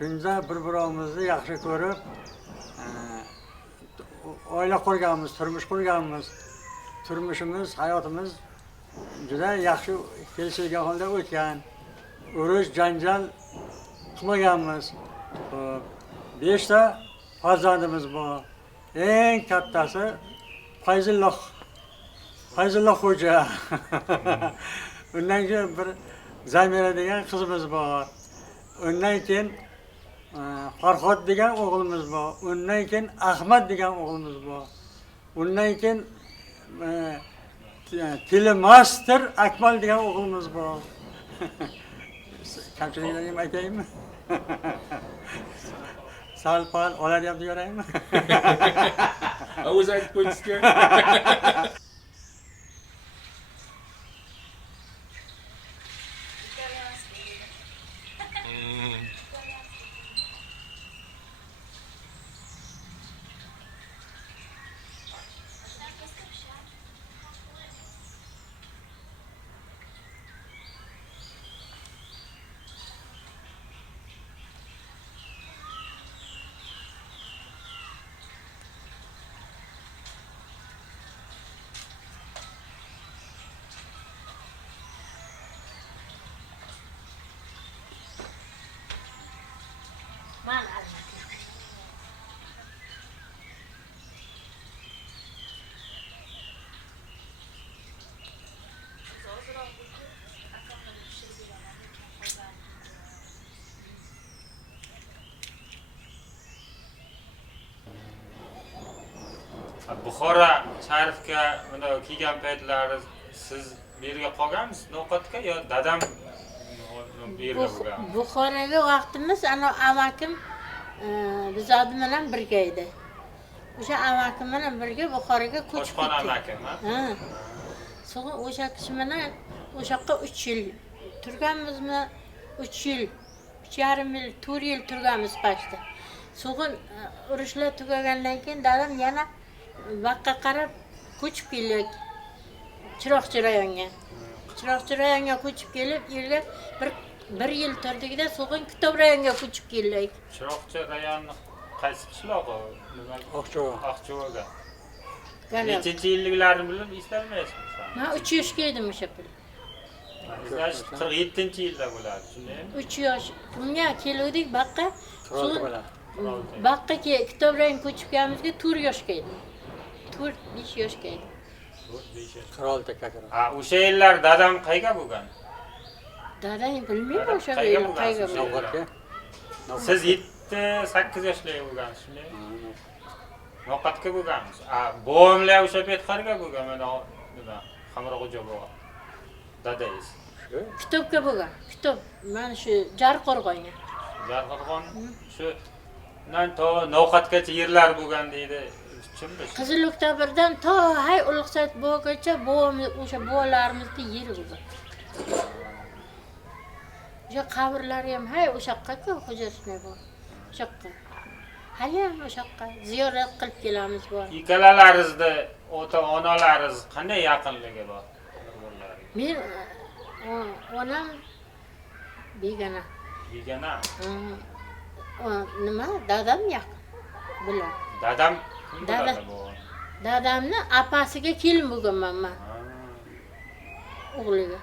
Shunda bir-birimizni yaxshi ko'rib, oila qurganmiz, turmush qurganmiz. Turmushimiz, hayotimiz juda yaxshi kelishilgan holda o'tgan. Urush, janjal qilmaganmiz. 5 ta farzandimiz bor. Eng kattasi Fayzulloh xo'ja. Undan keyin bir Zamira degan qizimiz bor. Undan keyin Farhod degan o'g'limiz bor. Undan keyin Ahmad degan o'g'limiz bor. Undan keyin Telemaster Akmal degan o'g'limiz bor. Kamchiliklarni ham aytaymi? Sal-pal olaryapti yoraymi? O'zi aytib qo'yishga. Buxoro Sharifga mana kelgan paytlari siz bu yerga qolganmisiz ovqatga yo dadam bu yerga bo'lgan? Buxoroga vaqtimiz ana amakim bizodi bilan birga edi. O'sha amakim bilan birga Buxoroga ko'chib ketdik. Qo'shqon amakim, ha? So'ng o'sha kishi bilan o'sha yoqqa 3 yil turganmizmi? 3 yil, 3,5 yil, 4 yil turganmiz pastda. So'ng urushlar tugagandan keyin dadam yana vaqqa qarab ko'chib keldik. Chiroqchi rayonga. Chiroqchi rayonga ko'chib kelib, yerga bir yil turdik-da, so'ng Kitob rayonga ko'chib keldik. Chiroqchi rayoni qaysi qishlog'i? Oqcho'ga. Nechinchi yilliklarni bilib eslamaysiz? Men 3 yoshga edim o'sha pul. Sizlar 47-yilda bo'ladi, shundaymi? 3 yosh. Bunga keldik baqqa. Baqqa Kitob rayon ko'chib kelganimizga 4 yoshga edim. 4-5 yoshga edim. 4-5 yosh. Qirolda kakar. O'sha yillar dadam qayga bo'lgan? Dadam bilmayman o'sha yil qayga bo'lgan. Siz 7-8 yoshli bo'lgansiz, shundaymi? Ovqatga bo'lganmiz. Buvamlar o'sha payt qayerga bo'lgan? Mana nima? Xamroqxo'ja bo'lgan. Dadangiz. Kitobga bo'lgan. Kitob mana shu Jarqo'rg'onga. Jarqo'rg'on shu nan to ovqatgacha yerlar bo'lgan deydi. Qizil Oktabrdan to hay Ulug'sayt bo'gacha o'sha buvalarimizni yeri bo'lgan. O'sha qabrlari ham hay o'sha yoqqa xo'jasini bor. O'sha yoqqa. Hali ham o'sha yoqqa ziyorat qilib kelamiz bor. Ikkalalaringizda ota-onalaringiz qanday yaqinligi bor? Men onam begona. Begona? Nima? Dadam yaqin. Bilan. Dadam Dadamni apasiga kelin bo'lganman men. O'g'liga.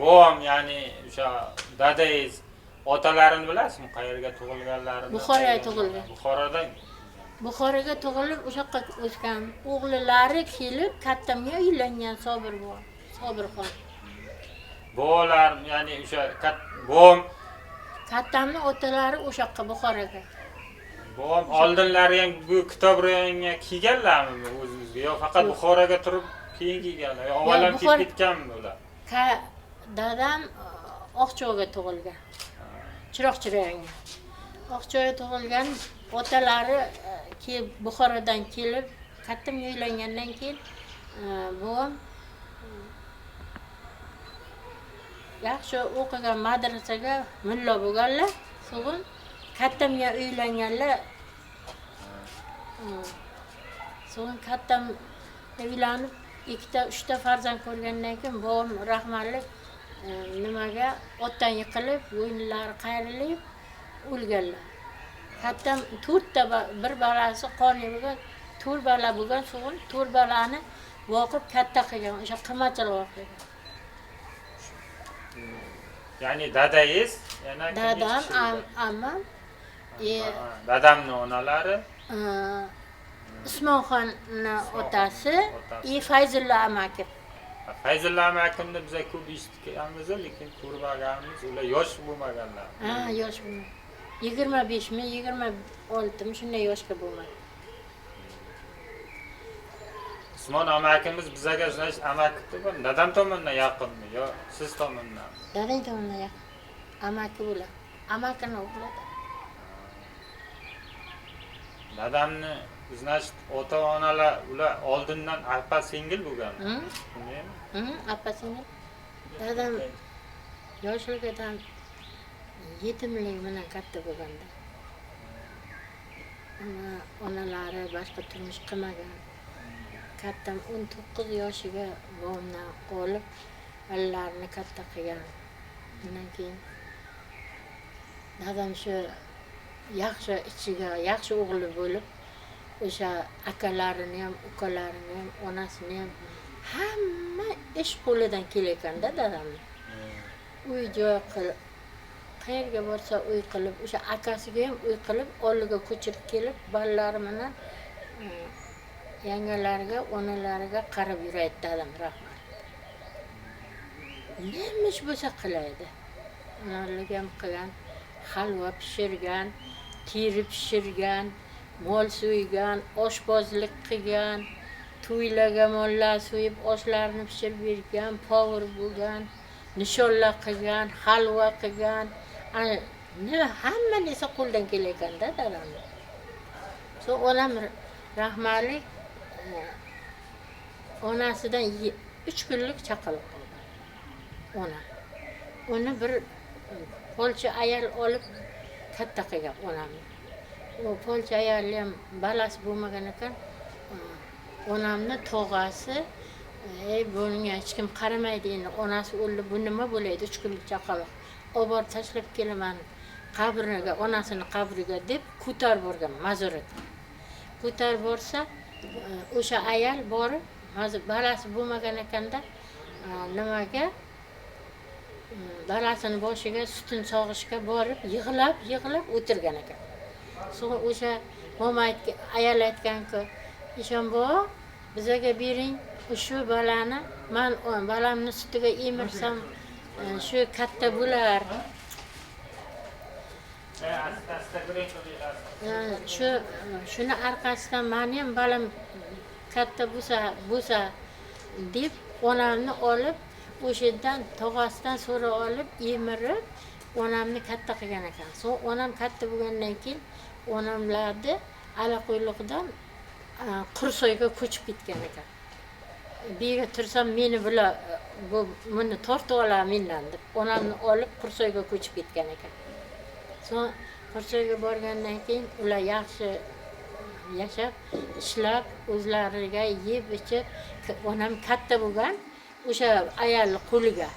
Bom ya'ni o'sha dadangiz otalarini bilasizmi? Qayerga tug'ilganlarini? Buxoroga tug'ilgan. Buxorodan. Buxoroga tug'ilib o'sha yoqqa o'sgan. O'g'lilari kelib kattamga uylangan Sobirxon. Bo'lar ya'ni o'sha bom Kattamni otalari o'sha yoqqa Buxoroga. Bom oldinlari ham bu Kitob rayoniga kelganlarmi o'zingizga yo faqat Buxoroga turib keyin kelganlar yo avval ketib ketganmi ular? Dadam Oqcho'ga tug'ilgan. Chiroqchi rayonga. Oqcho'ga tug'ilgan, otalari Buxorodan kelib, kattamga uylangandan keyin buvim yaxshi o'qigan madrasaga mulla bo'lganlar, so'ng kattamga uylanganlar. So'ng kattam uylanib ikkita, uchta farzand ko'rgandan keyin bobom rahmatlik nimaga otdan yiqilib, bo'ynlari qayrilib o'lganlar. Hattam 4 ta bir balasi qorni bo'lgan, 4 bala bo'lgan, so'ng 4 balani voqib katta qilgan, o'sha qimmatchilik voqea. Ya'ni dadangiz, yana Dadam, ammam, dadamning onalari, Usmonxonni otasi, Fayzulla amaki. Fayzulla amakimni biz ko'p eshitganmiz, lekin ko'rmaganmiz, ular yosh bo'lmaganlar. Ha, yosh bo'lmagan. 25 mi, 26 mi shunday yoshga bo'lmagan. Usmon amakimiz bizga amaki deb, dadam tomonidan yaqinmi yo siz tomonidan? Dadang tomonidan yaqin. Amaki bo'ladi. Amakini o'g'lida. Dadamni значит ota-onalar ular oldindan appa singil bo'lgan. Appa singil. Dadam yoshligidan yetimlik bilan katta bo'lganda. Onalari boshqa turmush qilmagan. Kattam 19 yoshiga bobomdan qolib, allarini katta qilgan. Undan keyin dadam shu yaxshi ichiga, yaxshi o'g'li bo'lib, o'sha akalarini ham, ukalarini ham, onasini ham hamma ish qo'lidan kelayotganda dadamni. Uy joy qilib, qayerga borsa uy qilib, o'sha akasiga ham uy qilib, oldiga ko'chirib kelib, bolalari bilan yangalariga, onalariga qarab yuraydi dadam, rahmat. Nima ish bo'lsa qilaydi. Onalik ham qilgan, halva pishirgan, teri pishirgan, mol so'ygan, oshpozlik qilgan, to'ylarga mollar so'yib, oshlarni pishirib bergan, povur bo'lgan, nishonlar qilgan, halva qilgan. Nima hamma narsa qo'ldan kelayotganda dadamni. So onam rahmatlik onasidan 3 kunlik chaqaloq qolgan. Ona. Uni bir polcha ayol olib katta qilgan onamni. O polcha ayol ham balasi bo'lmagan ekan. Onamni tog'asi, bunga hech kim qaramaydi endi, onasi o'ldi, bu nima bo'ladi, 3 kunlik chaqaloq. Obor tashlab kelaman qabriga, onasini qabriga deb ko'tarib borgan mazoratga. Ko'tarib borsa, o'sha ayol borib, balasi bo'lmagan ekanda, nimaga balasini boshiga sutini sog'ishga borib, yig'lab o'tirgan ekan. So'ng o'sha ayol aytgan-ku, "Ishonbo, bizaga bering, shu balani men balamni sutiga emirsam, shu katta bo'lar." Shuni orqasidan meni ham balam katta bo'lsa deb onamni olib, o'shadan tog'asidan so'ra olib, emirib, onamni katta qilgan ekan. So'ng onam katta bo'lgandan keyin onamlarni Alaqo'yliqdan Qursoyga ko'chib ketgan ekan. Bu yerga tursam meni bular buni tortib olar mendan deb onamni olib Qursoyga ko'chib ketgan ekan. So'ng Qursoyga borgandan keyin ular yaxshi yashab, ishlab, o'zlariga yeb ichib, onam katta bo'lgan, o'sha ayol qo'liga.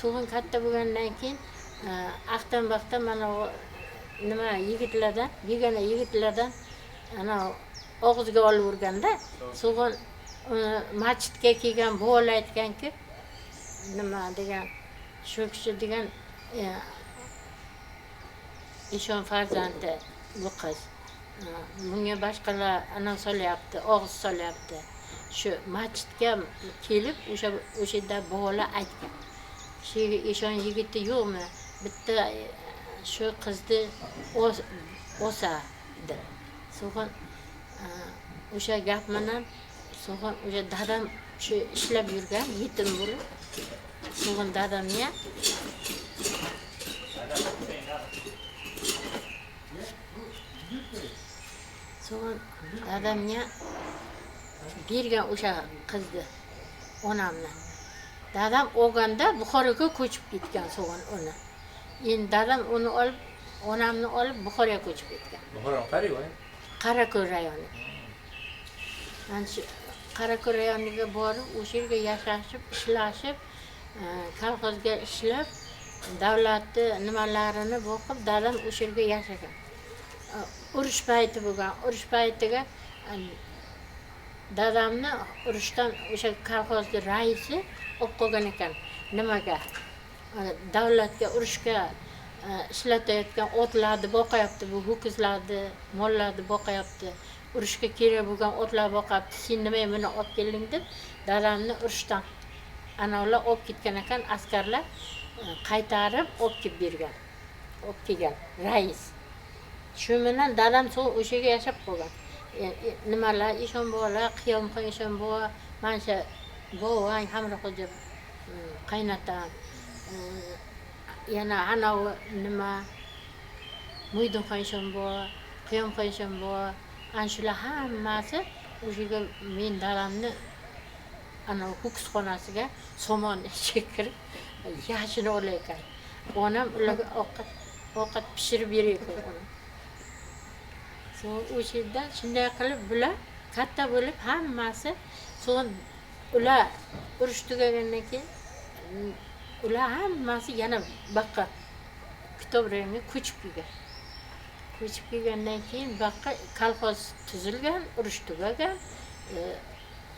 So'ng katta bo'lgandan keyin axtan-baxtan mana nima yigitlardan, begona yigitlardan ana og'izga olib urganda, so'ng masjidga kelgan bolalar aytganki, nima degan, shu kishi degan ishon farzandi bu qiz. Bunga boshqalar ana solyapti, og'iz solyapti. Shu masjidga kelib, o'sha yerda bolalar aytgan. Shu ishon yigiti yo'qmi? Bitta shu qizni o'sadi. So'ng o'sha gap bilan so'ng o'sha dadam shu ishlab yurgan, yetim bo'lib, so'ng dadamni bergan o'sha qizni onamni. Dadam o'ganda Buxoroga ko'chib ketgan so'ng uni. Endi dadam uni olib, onamni olib Buxoroga ko'chib ketgan. Buxoro qariq. Qarako'l rayoni. Mana shu Qarako'ra yoniga borib, o'sha yerga yashashib, ishlashib, kolxozga ishlab, davlatni nimalarini o'qib, dadam o'sha yerga yashagan. Urush payti bo'lgan. Urush paytiga dadamni urushdan o'sha kolxozning raisi olib qo'ygan ekan. Nimaga? Davlatga urushga ishlatayotgan otlarni boqayapti, bu ho'kizlarni, mollarni boqayapti. Urushga kerak bo'lgan otlar boqayapti. Sen nima buni olib kelding deb dadamni urushdan anavilar olib ketgan ekan, askarlar qaytarib olib kelib bergan. Olib kelgan rais. Shu bilan dadam so'ng o'sha yerga yashab qolgan. Nimalar, Eshonbo'lar, Qiyomxon Eshonbo'va, mana bovang Hamroxo'ja qaynatam. Yana anavi nima Muydinxon Eshonbo'va, Qiyomxon Eshonbo'va, ana shular hammasi o'sha yerga men dadamni anavi ho'kiz xonasiga somon ichiga kirib yashini olar ekan. Onam ularga ovqat pishirib berar ekan. So'ng o'sha yerda shunday qilib bular katta bo'lib hammasi, so'ng ular urush tugagandan keyin ular hammasi yana boqqa kitob rayonga ko'chib kelgan. Ko'chib kelgandan keyin boqqa kolxoz tuzilgan, urush tugagan.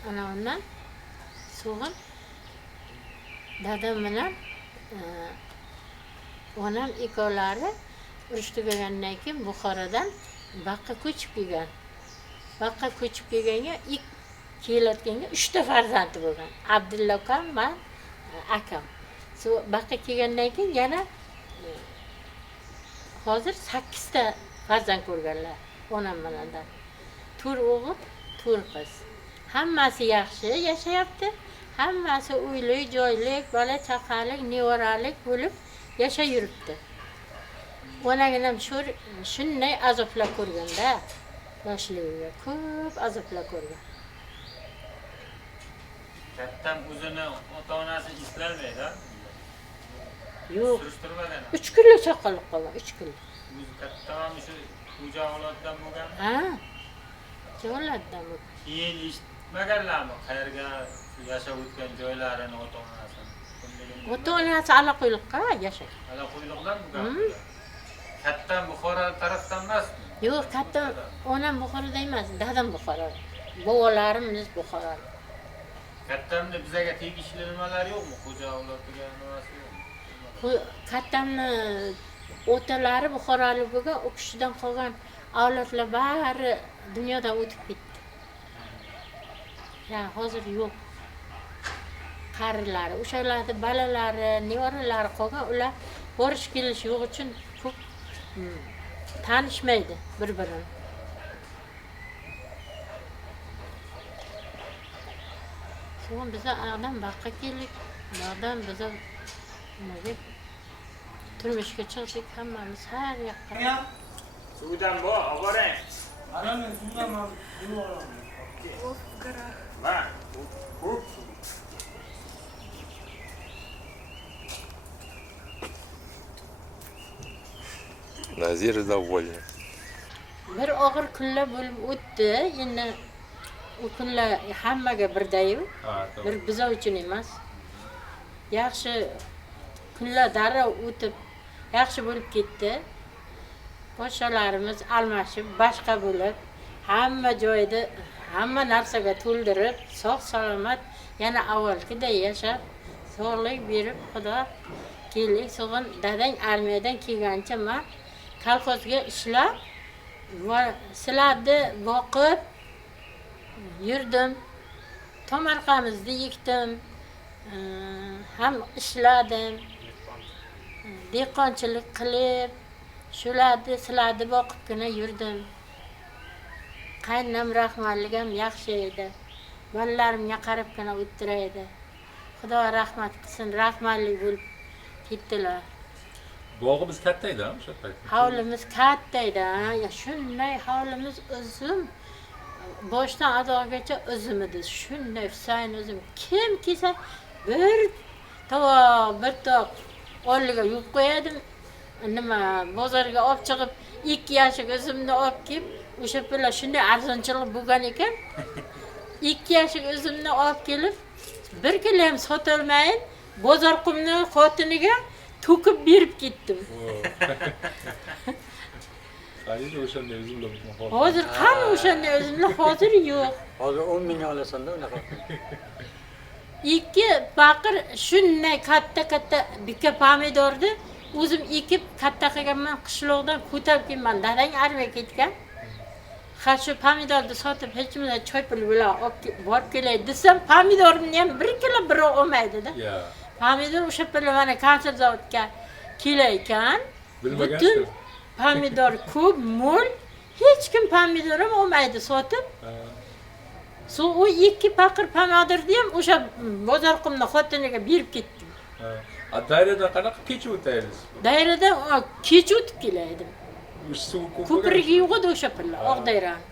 Ana undan so'ng dadam bilan onam ikkovlari urush tugagandan keyin Buxorodan Baqqa ko'chib kelgan. Baqqa ko'chib kelganga ilk kelayotganga 3 ta farzandi bo'lgan. Abdulla akam, men, akam. Baqqa kelgandan keyin yana hozir 8 ta farzand ko'rganlar onam bilan. 4 o'g'il, 4 qiz. Hammasi yaxshi yashayapti. Hammasi uyli, joylik, bola chaqalik, nevaralik bo'lib yashab yuribdi. Onaginam shunday azoblar ko'rganda, yoshligiga ko'p azoblar ko'rgan. Kattam o'zini ota-onasi eslolmaydi. Yo'q. Surishtirmagan. 3 kunlik chaqaloq qolgan, 3 kunlik. O'zi kattam shu xo'ja avloddan bo'lgan. Ha? Jo'latdan bo'lgan. Keyin eshitmaganlarmi? Qayerga yashab o'tgan joylarini ota-onasini. Ota-onasi aloqo'yliqqa yashagan. Aloqo'yliqdan bo'lgan. Kattam Buxoro tarafdan emasmi? Yo'q, kattam onam Buxoroda emas, dadam Buxoroda. Bobolarimiz Buxoroda. Kattamda bizga tegishli nimalar yo'qmi? Xo'ja avlodiga nimasi yo'qmi? Kattamni otalari Buxorolik bo'lgan, u kishidan qolgan avlodlar bari dunyodan o'tib ketdi. Ya hozir yo'q. Qarilari, o'shalarning bolalari, nevaralari qolgan, ular borish kelish yo'q uchun ko'p tanishmaydi bir-birini. So'ng biz adam Baqqa keldik. Bundan biz nima turmushga chiqdik, hammamiz har yoqqa. Suvdan bo, oborang. Ana men suvdan Va, Nazir довольный. Bir og'ir kunlar bo'lib o'tdi. Endi u kunlar hammaga birdayu. Bir biz uchun emas. Yaxshi kunlar darrov o'tib, yaxshi bo'lib ketdi. Podsholarimiz almashib, boshqa bo'lib, hamma joyda, hamma narsaga to'ldirib, sog' salomat yana avvalgiday yashab, sog'lik berib Xudo keldik. So'ng dadang armiyadan kelgancha men kolxozga ishlab va sizlarni boqib yurdim. Tomarqamizni ekdim. Ham ishladim. Dehqonchilik qilib, shularni sizlarni boqibgina yurdim. Qaynam rahmatligim yaxshi edi. Bolalarimga qarabgina o'tiraydi. Xudo rahmat qilsin, rahmatli bo'lib ketdilar. Bog'imiz katta edi, o'sha paytda. Hovlimiz katta edi. Shunday hovlimiz uzun. Boshdan oyoqgacha uzun edi. Shunday Husayn o'zim kim kelsa bir toq oldiga yuvib qo'yadim. Nima bozorga olib chiqib 2 yoshlik o'zimni olib kelib, o'sha pullar shunday arzonchilik bo'lgan ekan. 2 yoshlik o'zimni olib kelib, 1 kilo ham sotolmayin, bozor qumni xotiniga to'kib berib ketdim. Qaysi o'shanda o'zimda Hozir qani o'shanda o'zimda hozir yo'q. Hozir 10 ming olasanda unaqa. 2 baqir shunday katta bika pomidorni o'zim ekib katta qilganman, qishloqdan ko'tarib kelman. Dadang armiyaga ketgan. Ha shu pomidorni sotib hech kimda choy pul bilan borib kelay desam, pomidorni ham 1 kilo birov olmaydi-da. Pomidor o'sha pul mana konsert zavodga kelar ekan. Butun pomidor ko'p, mo'l, hech kim pomidor ham olmaydi sotib. So'ng u 2 paqir pomidorni ham o'sha bozor qumni xotiniga berib ketdim. Dairada qanaqa kecha o'taysiz? Dairada kecha o'tib kelaydim. Ko'prik yo'q edi o'sha pilla, Oqdayrani.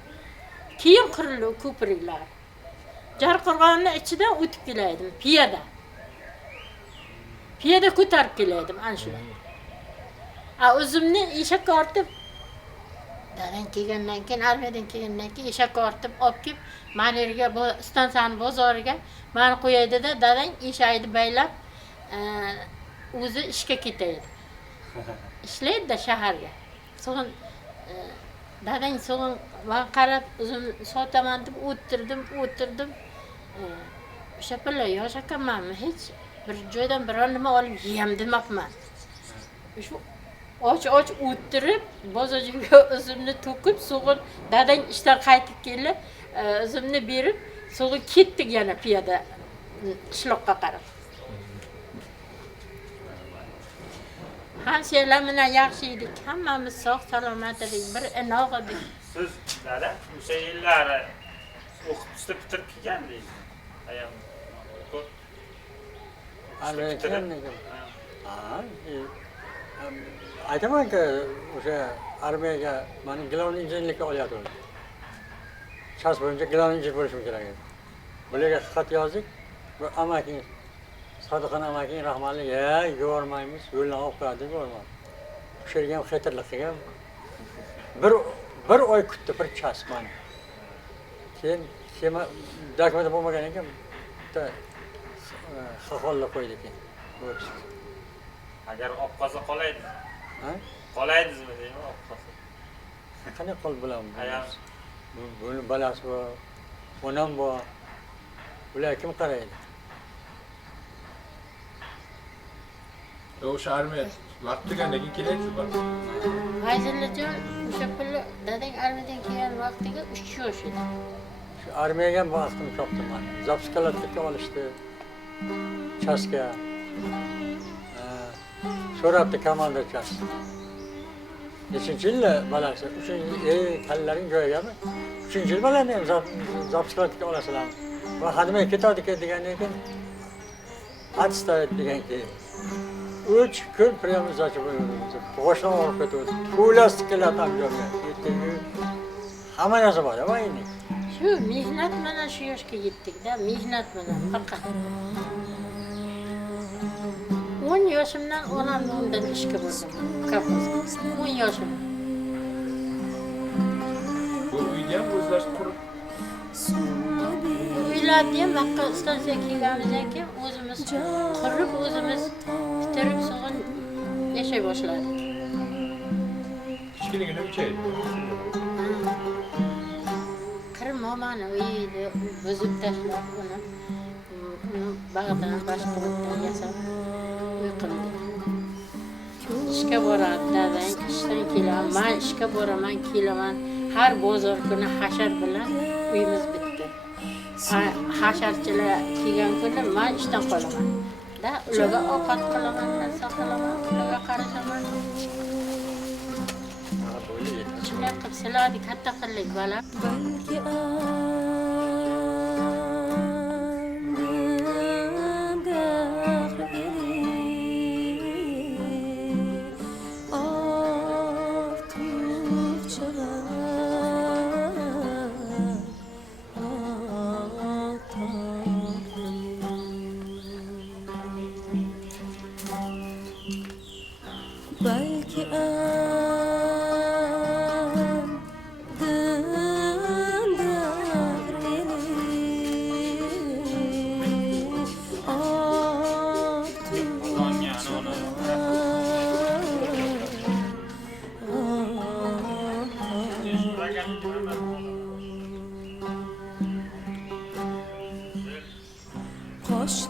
Keyin qurildi ko'priklar. Jarqo'rg'onning ichidan o'tib kelaydim, piyoda. Piyoda ko'tarib kelaydim ana shular. O'zimni eshakka ortib dadang kelgandan keyin, armiyadan kelgandan keyin eshakka ortib olib kelib, mana yerga stansiyani bozoriga meni qo'yaydi-da, dadang eshakni baylab o'zi ishga ketaydi. Ishlaydi-da shaharga. So'ng dadang so'ng men qarab o'zim sotaman deb o'tirdim. O'sha pilla yosh ekanmanmi, hech bir joydan biror nima olib yeyam demabman. Shu och o'tirib, bozorga o'zimni to'kib, so'ng dadang ishdan qaytib kelib, o'zimni berib, so'ng ketdik yana piyoda qishloqqa qarab. Hamshiralar bilan yaxshi edik, hammamiz sog' salomat edik, bir inoq edik. Siz dada o'sha yillari o'qitishni bitirib kelgandingiz. Ayam ko'p. Aytamanki, o'sha armiyaga meni gilovni injinlikka olyapti. Shas bo'yicha gilovni injin bo'lishim kerak edi. Bularga xat yozdik, bu amaking Sodiqxon amaking rahmatli, yubormaymiz, yo'ldan olib qo'yadi deb yubormadi. O'sha yerga ham xatirlik qilgan. Bir oy kutdi, bir chas mani. Keyin kema dokument bo'lmagan ekan, bitta xaxolla qo'ydi ekan. Agar olib qolsa qolaydi. Qolaydizmi deymi, olib qolsa? Qanday qol bilan? Buni balasi bor, onam bor. Ular kim qaraydi? O'sha armiya vaqtigandan keyin kelaysiz bor. Vazirlarjon o'sha pilla dadang armiyadan kelgan vaqtiga 3 yosh edi. Shu armiyaga vaqtim chopdim men. Zapskalatga olishdi. Chaska. So'rabdi komandir chas. Nechinchi yil balasi? 3-yil kallaring joyigami? 3-yil balani ham zapskalatga olasizlarmi? Va xodimga ketadi degandan keyin atstoyat degan keyin 3 kun priyomizdachi bo'ldi. Boshdan olib ketdi. Pulasi keladi ham joyga. Hamma narsa bor, ayni. Shu mehnat bilan shu yoshga yetdik-da, mehnat bilan faqat. 10 yoshimdan onam undan ishga bordim. Kafos. 10 yoshim. Bu uyni ham o'zlari qurib Uylarni ham vaqqa stansiyaga kelganimizdan keyin o'zimiz qurib, o'zimiz bitirib, so'ng yashay boshladik. Kichkinagina uchaydi. Qir momani uyni buzib tashlab, uni bag'dan boshqa yasab uy qildik. ishga boradi dadang, ishdan kelaman, men ishga boraman, kelaman. Har bozor kuni hashar bilan uyimiz bitdi. Hasharchilar kelgan kuni men ishdan qolaman. Da ularga ovqat qilaman, narsa qilaman, ularga qarashaman. Shunday qilib sizlarni katta qildik bola. Belki Can